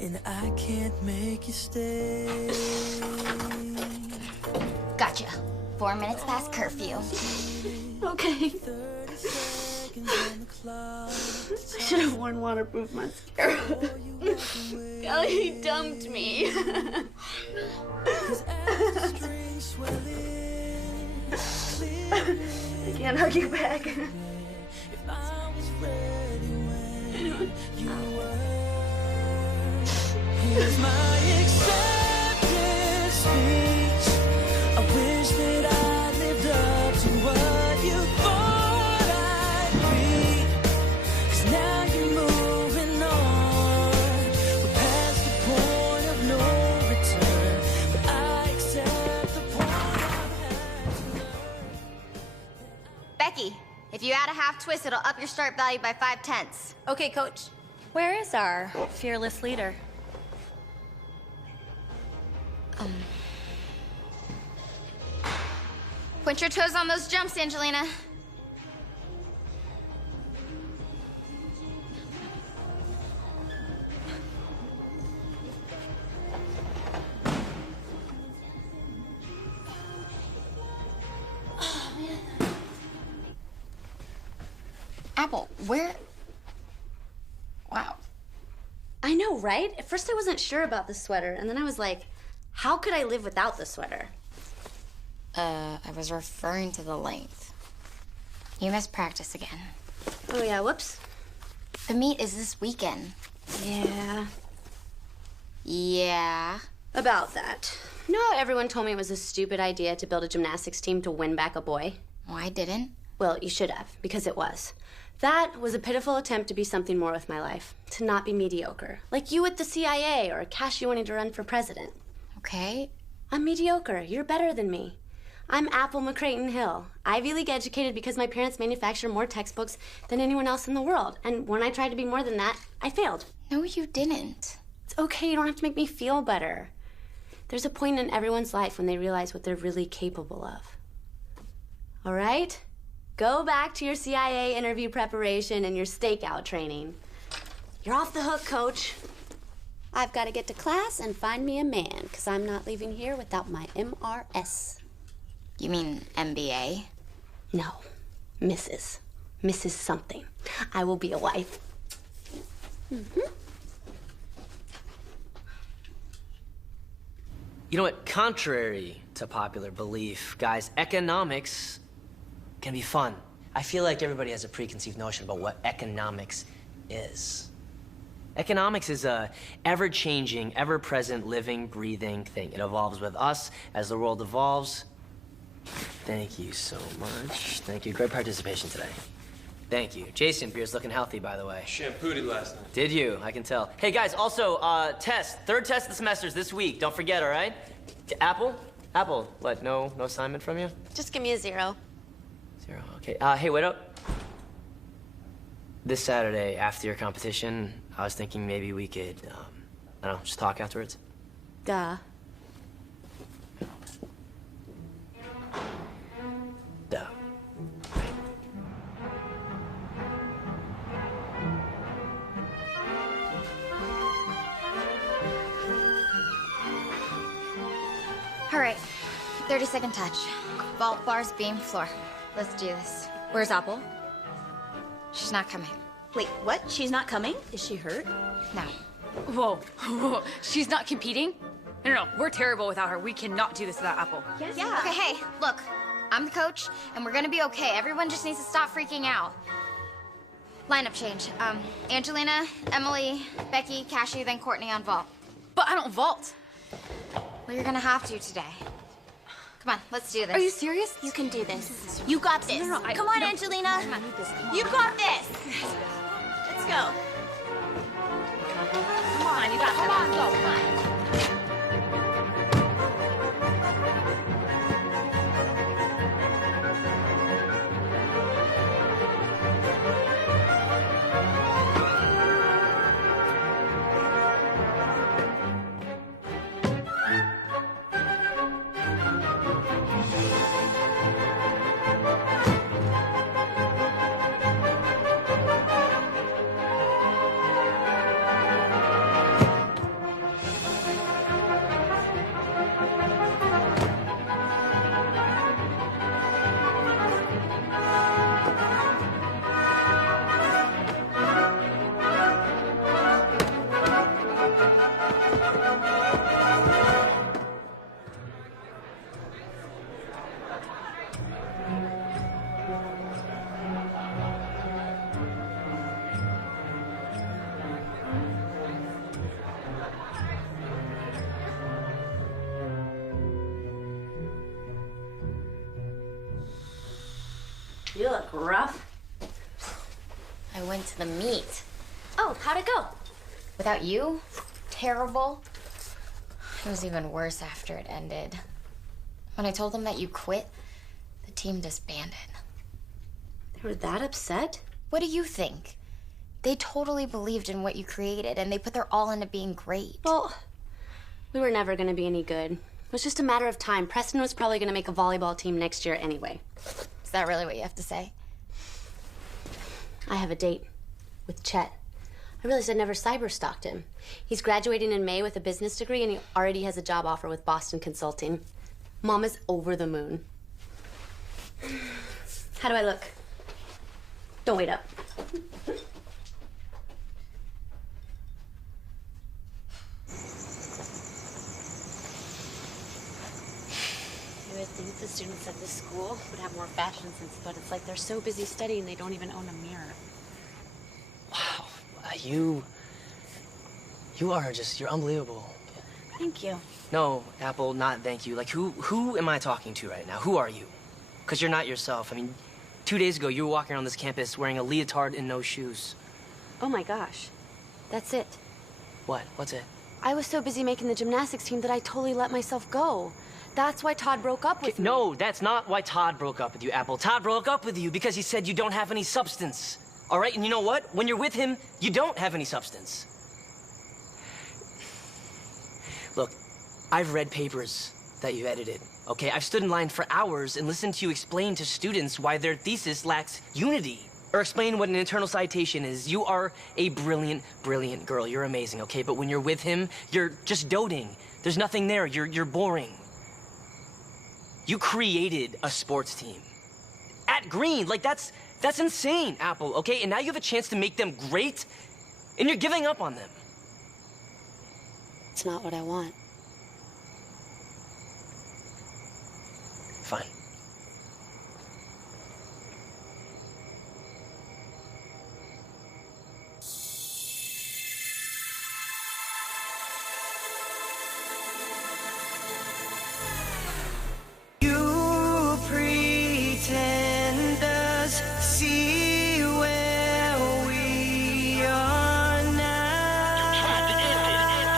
And I can't make you stay. Gotcha. 4 minutes past curfew. Okay. I should have worn waterproof mascara. Kelly dumped me. I can't hug you back. Here's my acceptance speech. I wish that I lived up to what you thought I'd be. 'Cause now you're moving twist, it'll up your start value by 5/10. Okay, coach. Where is our fearless leader? Point your toes on those jumps, Angelina. Apple, where? Wow. I know, right? At first I wasn't sure about the sweater, and then I was like, how could I live without the sweater? I was referring to the length. You missed practice again. Oh yeah, whoops. The meet is this weekend. Yeah. Yeah. About that. You know how everyone told me it was a stupid idea to build a gymnastics team to win back a boy? Well, I didn't. Well, you should have, because it was. That was a pitiful attempt to be something more with my life. To not be mediocre. Like you with the CIA or Cassie wanting to run for president. Okay. I'm mediocre. You're better than me. I'm Apple McCrayton Hill. Ivy League educated because my parents manufacture more textbooks than anyone else in the world. And when I tried to be more than that, I failed. No, you didn't. It's okay. You don't have to make me feel better. There's a point in everyone's life when they realize what they're really capable of. All right? Go back to your CIA interview preparation and your stakeout training. You're off the hook, coach. I've got to get to class and find me a man, because I'm not leaving here without my MRS. You mean MBA? No, Mrs. Mrs. something. I will be a wife. Mm-hmm. You know what? Contrary to popular belief, guys, economics can be fun. I feel like everybody has a preconceived notion about what economics is. Economics is a ever-changing, ever-present, living, breathing thing. It evolves with us as the world evolves. Thank you so much. Thank you. Great participation today. Thank you. Jason, beer's looking healthy, by the way. Shampooed it last night. Did you? I can tell. Hey, guys, also, third test of the semester's this week. Don't forget, all right? Apple? Apple, what, no assignment from you? Just give me a 0. 0, okay. Hey, wait up. This Saturday, after your competition, I was thinking maybe we could, I don't know, just talk afterwards. Duh. Duh. All right, 30-second touch. Vault, bars, beam, floor. Let's do this. Where's Apple? She's not coming. Wait, what? She's not coming? Is she hurt? No. Whoa. She's not competing? No, we're terrible without her. We cannot do this without Apple. Yes. Yeah. Okay, hey, look. I'm the coach, and we're gonna be okay. Everyone just needs to stop freaking out. Lineup change. Angelina, Emily, Becky, Cassie, then Courtney on vault. But I don't vault. Well, you're gonna have to today. Come on, let's do this. Are you serious? You can do this. You got this. Come on, Angelina. You got this. Let's go. Come on, you got this. Come on, go. Come on. You look rough. I went to the meet. Oh, how'd it go? Without you? Terrible. It was even worse after it ended. When I told them that you quit, the team disbanded. They were that upset? What do you think? They totally believed in what you created, and they put their all into being great. Well, we were never going to be any good. It was just a matter of time. Preston was probably going to make a volleyball team next year anyway. Is that really what you have to say? I have a date with Chet. I realized I'd never cyber-stalked him. He's graduating in May with a business degree, and he already has a job offer with Boston Consulting. Mama's over the moon. How do I look? Don't wait up. You would think the students at this school would have more fashion sense, but it's like they're so busy studying they don't even own a mirror. Wow, you are just, you're unbelievable. Thank you. No, Apple, not thank you. Like, who am I talking to right now? Who are you? Because you're not yourself. I mean, 2 days ago, you were walking around this campus wearing a leotard and no shoes. Oh my gosh. That's it. What? What's it? I was so busy making the gymnastics team that I totally let myself go. That's why Todd broke up with me. No, that's not why Todd broke up with you, Apple. Todd broke up with you because he said you don't have any substance. All right? And you know what? When you're with him, you don't have any substance. Look, I've read papers that you've edited, okay? I've stood in line for hours and listened to you explain to students why their thesis lacks unity. Or explain what an internal citation is. You are a brilliant, brilliant girl. You're amazing, okay? But when you're with him, you're just doting. There's nothing there. You're boring. You created a sports team. At Green, like that's insane, Apple, okay? And now you have a chance to make them great, and you're giving up on them. It's not what I want. Fine. You pretenders see where we are now. You tried to end it,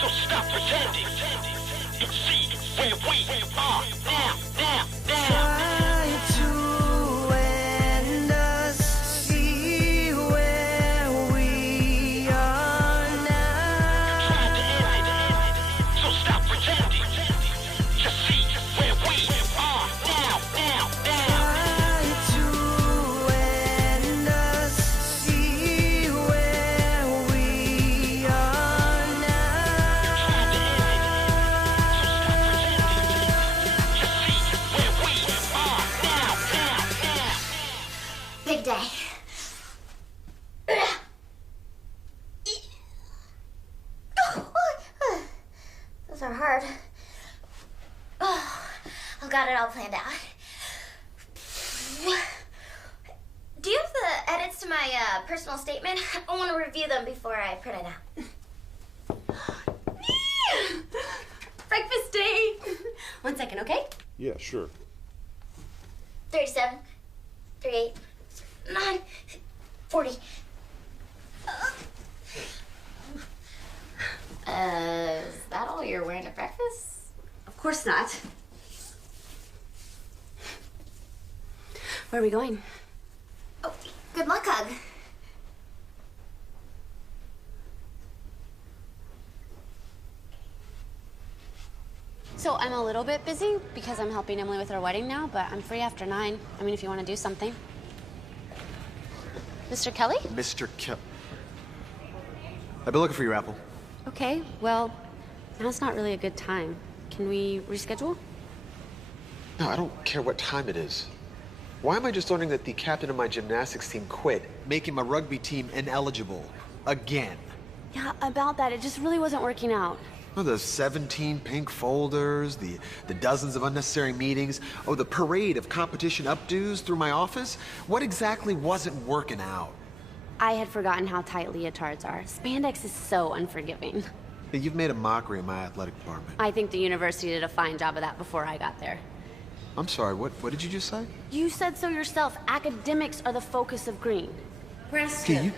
so stop pretending. You see where we are now. Try to end us, see where we are now. You tried to end it, so stop pretending. Just see where we are now. Try to end us, see where we are now. Tried to end it, so stop pretending. Just see where we are now. Big day. Those are hard. Oh, I've got it all planned out. Do you have the edits to my personal statement? I want to review them before I print it out. Breakfast day. 1 second, okay? Yeah, sure. 37, 38, 9, 40. Is that all you're wearing at breakfast? Of course not. Where are we going? Oh, good luck, hug. So I'm a little bit busy because I'm helping Emily with her wedding now, but I'm free after 9. I mean, if you want to do something. Mr. Kelly? Mr. Kelly. I've been looking for you, Apple. Okay, well, now's not really a good time. Can we reschedule? No, I don't care what time it is. Why am I just learning that the captain of my gymnastics team quit, making my rugby team ineligible again? Yeah, about that. It just really wasn't working out. Oh, the 17 pink folders, the dozens of unnecessary meetings, oh, the parade of competition updos through my office. What exactly wasn't working out? I had forgotten how tight leotards are. Spandex is so unforgiving. Hey, you've made a mockery of my athletic department. I think the university did a fine job of that before I got there. I'm sorry, what did you just say? You said so yourself. Academics are the focus of Green. Hey,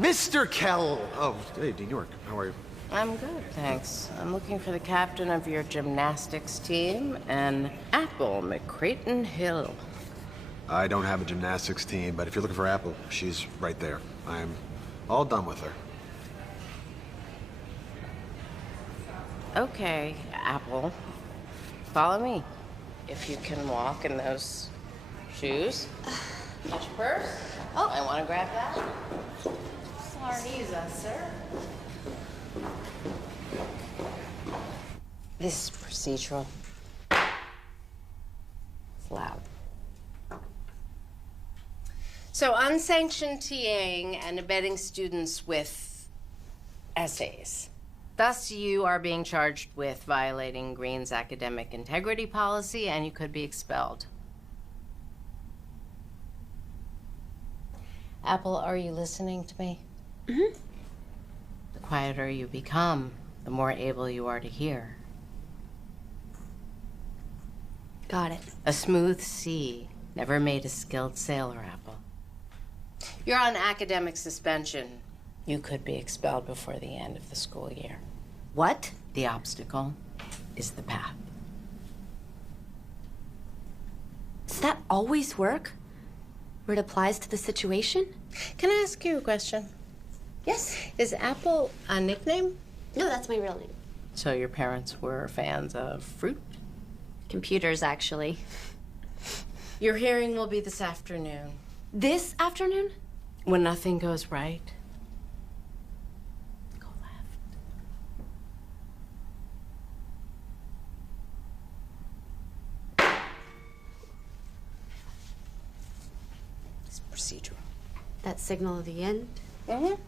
Mr. Kell! Oh, hey, Dean York, how are you? I'm good, thanks. I'm looking for the captain of your gymnastics team, an Apple McCrayton Hill. I don't have a gymnastics team, but if you're looking for Apple, she's right there. I'm all done with her. Okay, Apple. Follow me. If you can walk in those shoes. Got your purse? Oh, I want to grab that. Sorry. Excuse us, sir. This is procedural. It's loud. So, unsanctioned TAing and abetting students with essays. Thus, you are being charged with violating Green's academic integrity policy, and you could be expelled. Apple, are you listening to me? Mm-hmm. The quieter you become, the more able you are to hear. Got it. A smooth sea never made a skilled sailor, Apple. You're on academic suspension. You could be expelled before the end of the school year. What? The obstacle is the path. Does that always work? Where it applies to the situation? Can I ask you a question? Yes. Is Apple a nickname? No, that's my real name. So your parents were fans of fruit? Computers, actually. Your hearing will be this afternoon. This afternoon? When nothing goes right, go left. It's procedural. That signal the end? Mm-hmm. Okay.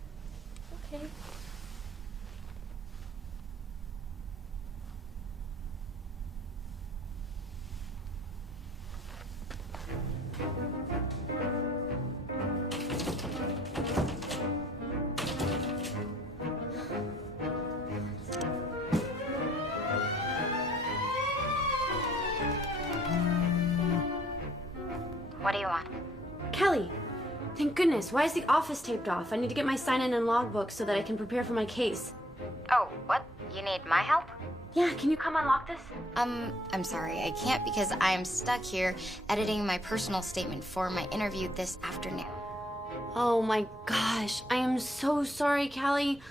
What do you want? Kelly, thank goodness. Why is the office taped off? I need to get my sign-in and logbook so that I can prepare for my case. Oh, what? You need my help? Yeah, can you come unlock this? I'm sorry, I can't because I'm stuck here editing my personal statement for my interview this afternoon. Oh my gosh, I am so sorry, Callie.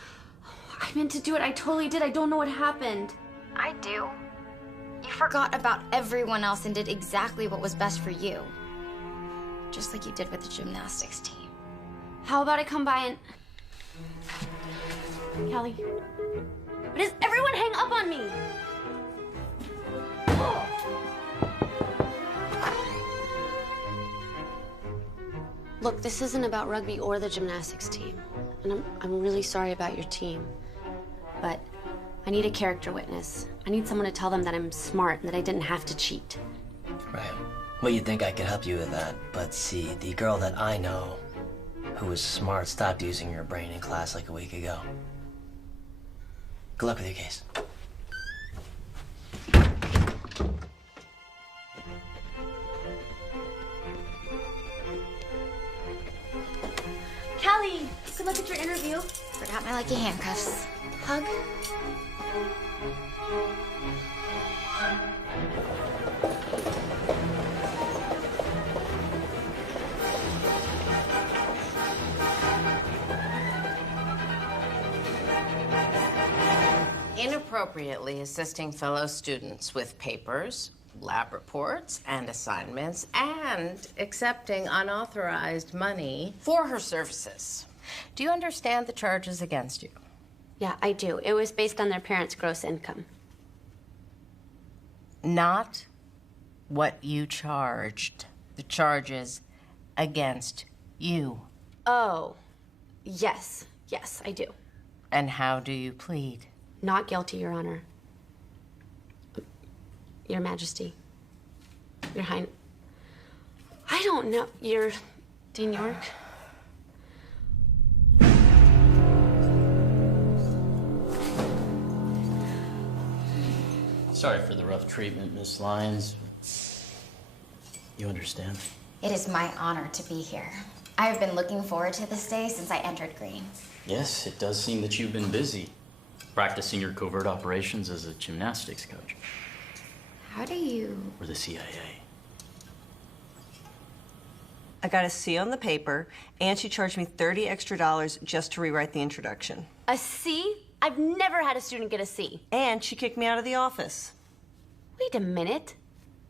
I meant to do it, I totally did. I don't know what happened. I do. You forgot about everyone else and did exactly what was best for you. Just like you did with the gymnastics team. How about I come by and... Callie, why does everyone hang up on me? Look, this isn't about rugby or the gymnastics team. And I'm really sorry about your team. But I need a character witness. I need someone to tell them that I'm smart and that I didn't have to cheat. Right. Well, you'd think I could help you with that, but see, the girl that I know who was smart stopped using your brain in class like a week ago. Good luck with your case. Callie, good luck at your interview. Forgot my lucky handcuffs. Hug. Inappropriately assisting fellow students with papers, lab reports, and assignments, and accepting unauthorized money for her services. Do you understand the charges against you? Yeah, I do. It was based on their parents' gross income. Not what you charged. The charges against you. Oh, yes. Yes, I do. And how do you plead? Not guilty, Your Honor. Your Majesty. Your Highness. I don't know. Your Dean York. Sorry for the rough treatment, Miss Lyons. You understand? It is my honor to be here. I have been looking forward to this day since I entered Green. Yes, it does seem that you've been busy practicing your covert operations as a gymnastics coach. How do you... Or the CIA. I got a C on the paper, and she charged me $30 extra just to rewrite the introduction. A C? I've never had a student get a C. And she kicked me out of the office. Wait a minute.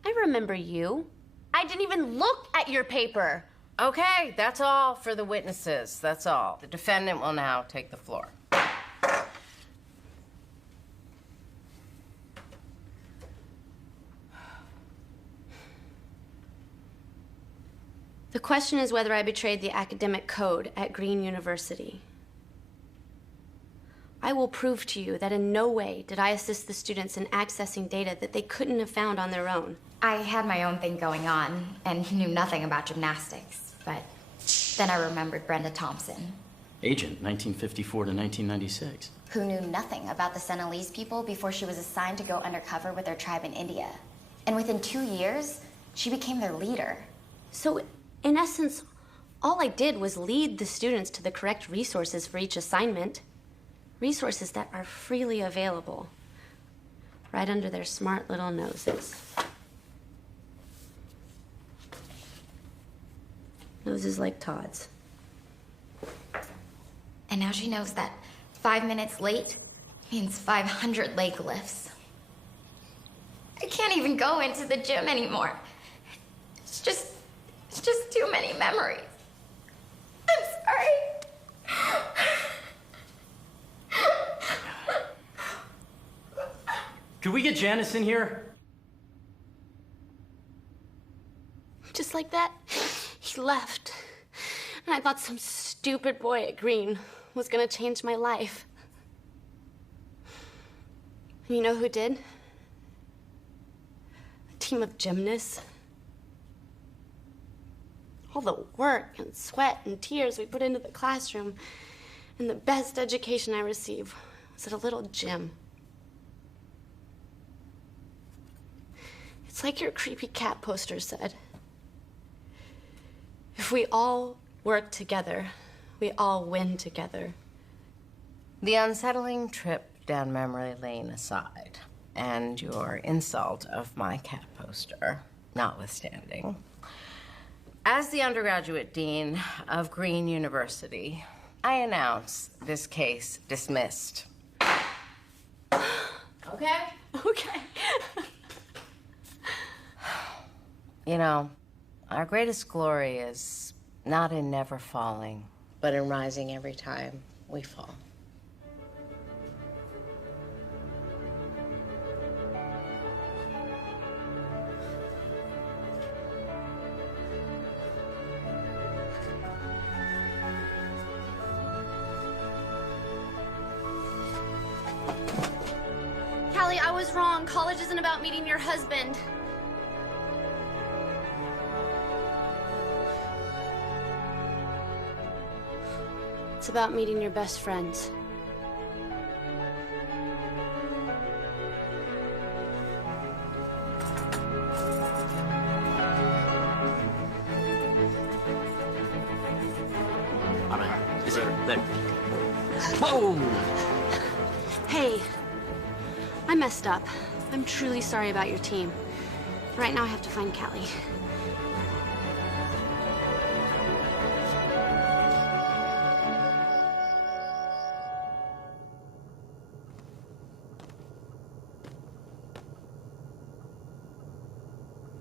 I remember you. I didn't even look at your paper. Okay, that's all for the witnesses. That's all. The defendant will now take the floor. The question is whether I betrayed the academic code at Green University. I will prove to you that in no way did I assist the students in accessing data that they couldn't have found on their own. I had my own thing going on and knew nothing about gymnastics, but then I remembered Brenda Thompson. Agent, 1954 to 1996. Who knew nothing about the Senegalese people before she was assigned to go undercover with their tribe in India. And within 2 years, she became their leader. So, in essence, all I did was lead the students to the correct resources for each assignment. Resources that are freely available, right under their smart little noses. Noses like Todd's. And now she knows that 5 minutes late means 500 leg lifts. I can't even go into the gym anymore. It's just too many memories. I'm sorry. Could we get Janice in here? Just like that, he left. And I thought some stupid boy at Green was gonna change my life. And you know who did? A team of gymnasts. All the work and sweat and tears we put into the classroom, and the best education I received was at a little gym. It's like your creepy cat poster said. If we all work together, we all win together. The unsettling trip down memory lane aside, and your insult of my cat poster notwithstanding, as the undergraduate dean of Green University, I announce this case dismissed. Okay? Okay. You know, our greatest glory is not in never falling, but in rising every time we fall. Callie, I was wrong. College isn't about meeting your husband. It's about meeting your best friends. All right, is it there? Whoa! Hey, I messed up. I'm truly sorry about your team. Right now I have to find Callie.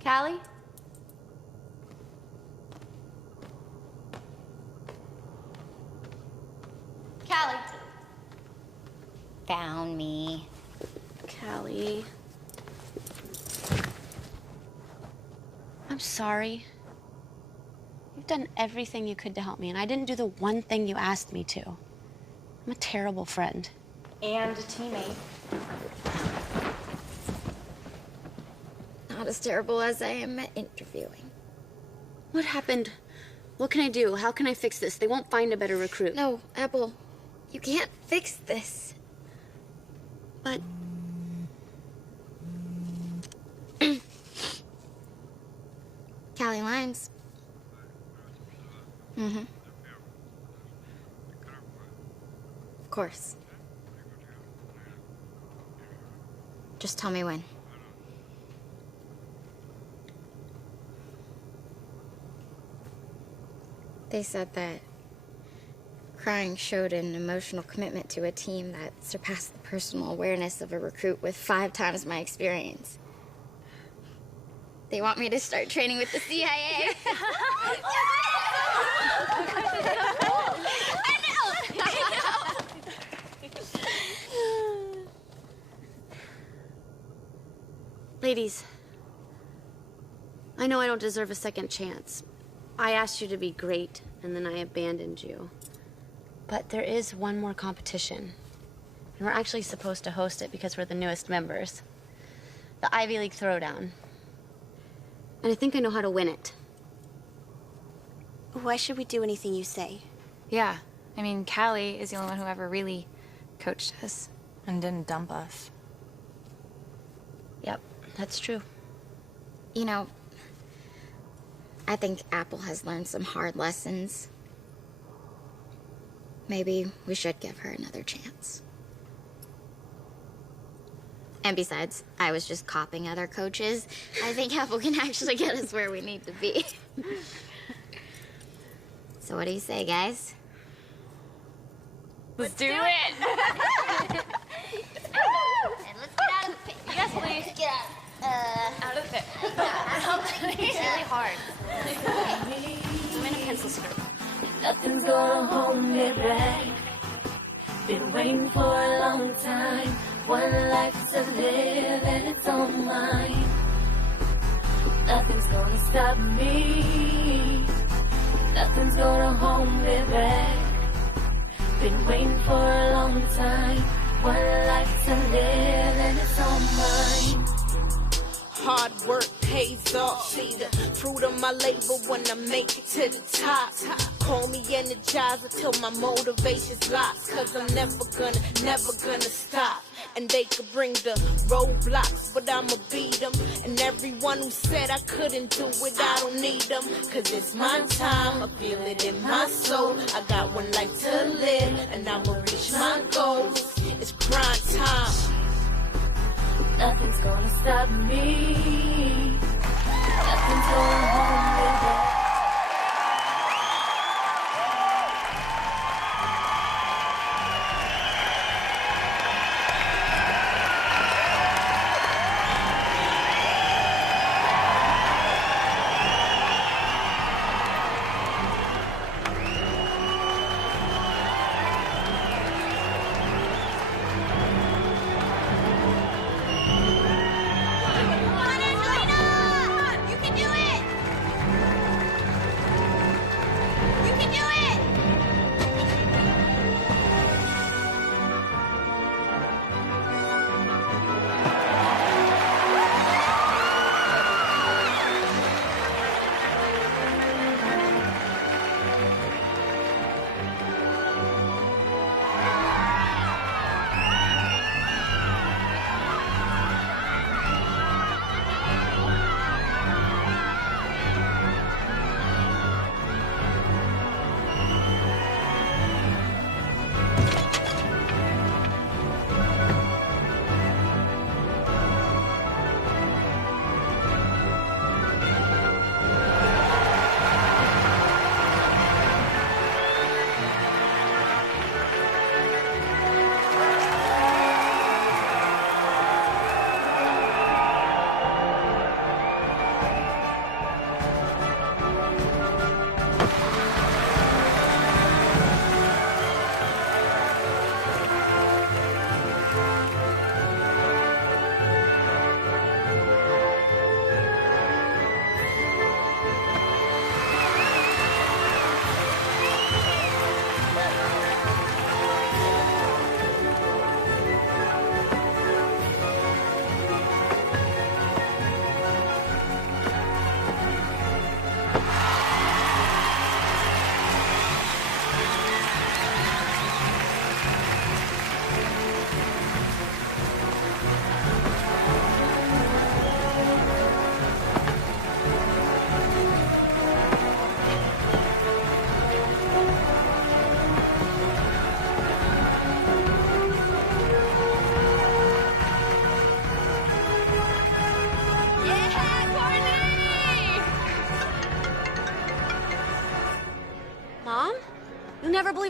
Callie? Callie. Found me. Callie. I'm sorry. You've done everything you could to help me, and I didn't do the one thing you asked me to. I'm a terrible friend. And a teammate. Not as terrible as I am at interviewing. What happened? What can I do? How can I fix this? They won't find a better recruit. No, Apple, you can't fix this. But... Callie Lines. Mm-hmm. Of course. Just tell me when. They said that crying showed an emotional commitment to a team that surpassed the personal awareness of a recruit with 5 times my experience. They want me to start training with the CIA. Ladies, I know I don't deserve a second chance. I asked you to be great, and then I abandoned you. But there is one more competition. And we're actually supposed to host it because we're the newest members. The Ivy League Throwdown. And I think I know how to win it. Why should we do anything you say? Yeah. I mean, Callie is the only one who ever really coached us and didn't dump us. Yep, that's true. You know, I think Apple has learned some hard lessons. Maybe we should give her another chance. And besides, I was just copying other coaches. I think Apple can actually get us where we need to be. So what do you say, guys? Let's do it! And let's get out of the pit. Yes, please. Let's get out of the pit. It's really hard. I'm in a pencil skirt. Nothing's gonna hold me back. Been waiting for a long time. One life to live and it's all mine. Nothing's gonna stop me. Nothing's gonna hold me back. Been waiting for a long time. One life to live and it's all mine. Hard work pays off. See the fruit of my labor when I make it to the top. Call me energizer till my motivation's lost. Cause I'm never gonna stop. And they could bring the roadblocks, but I'ma beat them. And everyone who said I couldn't do it, I don't need them. Cause it's my time, I feel it in my soul. I got one life to live, and I'ma reach my goals. It's prime time. Nothing's gonna stop me. Nothing's gonna hold me back. You can do it!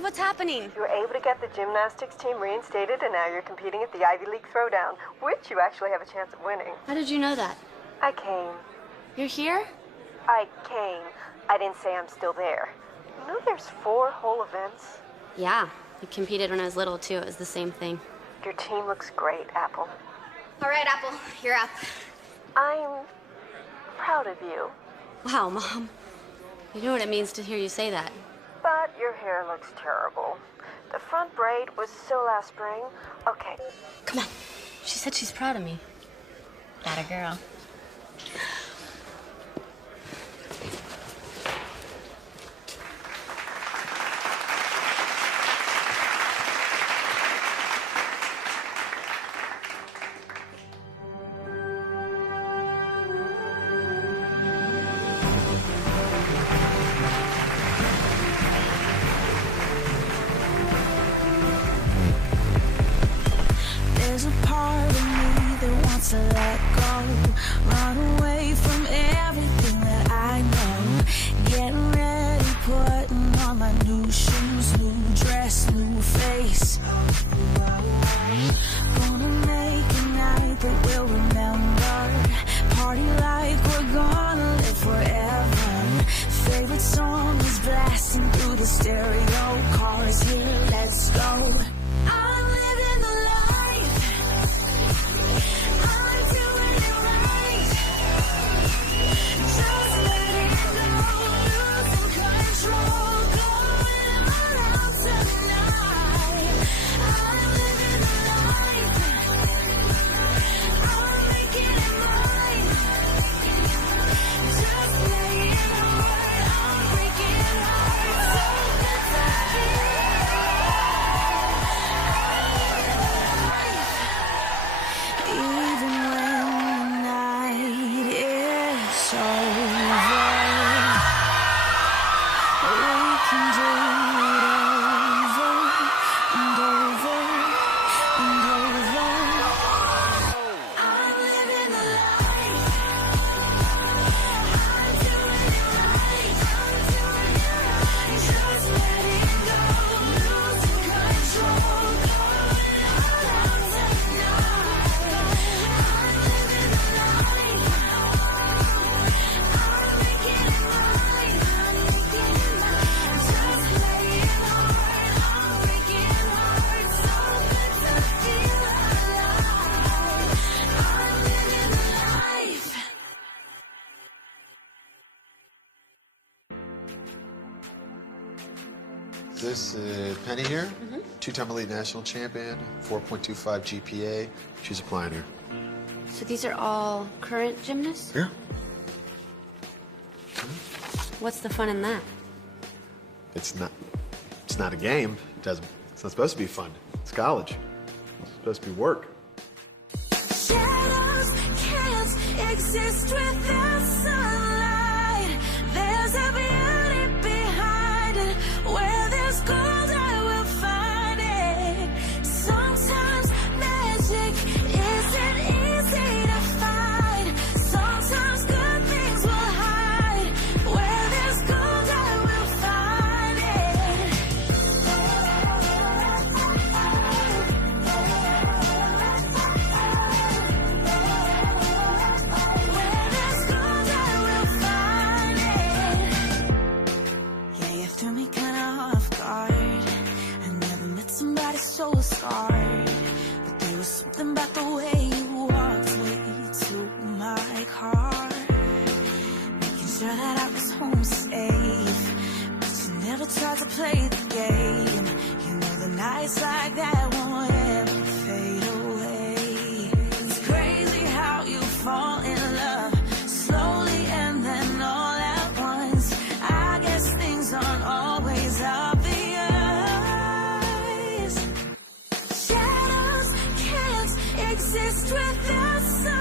believe what's happening. You were able to get the gymnastics team reinstated, and now you're competing at the Ivy League Throwdown, which you actually have a chance of winning. How did you know that? I came. You're here? I came. I didn't say I'm still there. You know there's 4 whole events? Yeah, I competed when I was little, too. It was the same thing. Your team looks great, Apple. All right, Apple, you're up. I'm proud of you. Wow, Mom. You know what it means to hear you say that. But your hair looks terrible. The front braid was so last spring. Okay. Come on. She said she's proud of me. Atta girl. There's a part of me that wants to let go, run away from everything that I know. Getting ready, putting on my new shoes, new dress, new face. Gonna make a night that we'll remember. Party like we're gonna live forever. Favorite song is blasting through the stereo. Car is here, let's go. I'm living the life. I'm doing it right. Just letting go, losing control, going all out tonight. I'm living the life. I'm making it mine. Just playing hard, I'm breaking hearts. So good to feel. Even when the night is over, we can do it over and over and over. I'm living the life. I'm doing it right. I'm doing it right. Just letting go, losing control, going all out tonight. I'm living the life. I'm making it mine. I'm making it mine. Just playing hard. I'm breaking hearts. So good to feel alive. I'm living the life. This Penny here, 2-time elite national champion, 4.25 GPA. She's applying here. So these are all current gymnasts? Yeah. What's the fun in that? It's not a game. It's not supposed to be fun. It's college. It's supposed to be work. Shadows can't exist without sunlight. There's a beauty behind it. Where there's gold, I will find it. Sometimes magic isn't easy to find. Sometimes good things will hide. Where there's gold, I will find it. Where there's gold, I will find it. Yeah, you threw me kinda off guard. I never met somebody so scarred, but there was something about the way you walked way to my car, making sure that I was home safe. But you never tried to play the game. You know the nights like that won't ever fade away. It's crazy how you fall in love slowly and then all at once. I guess things aren't always obvious. Shadows can't exist without sun.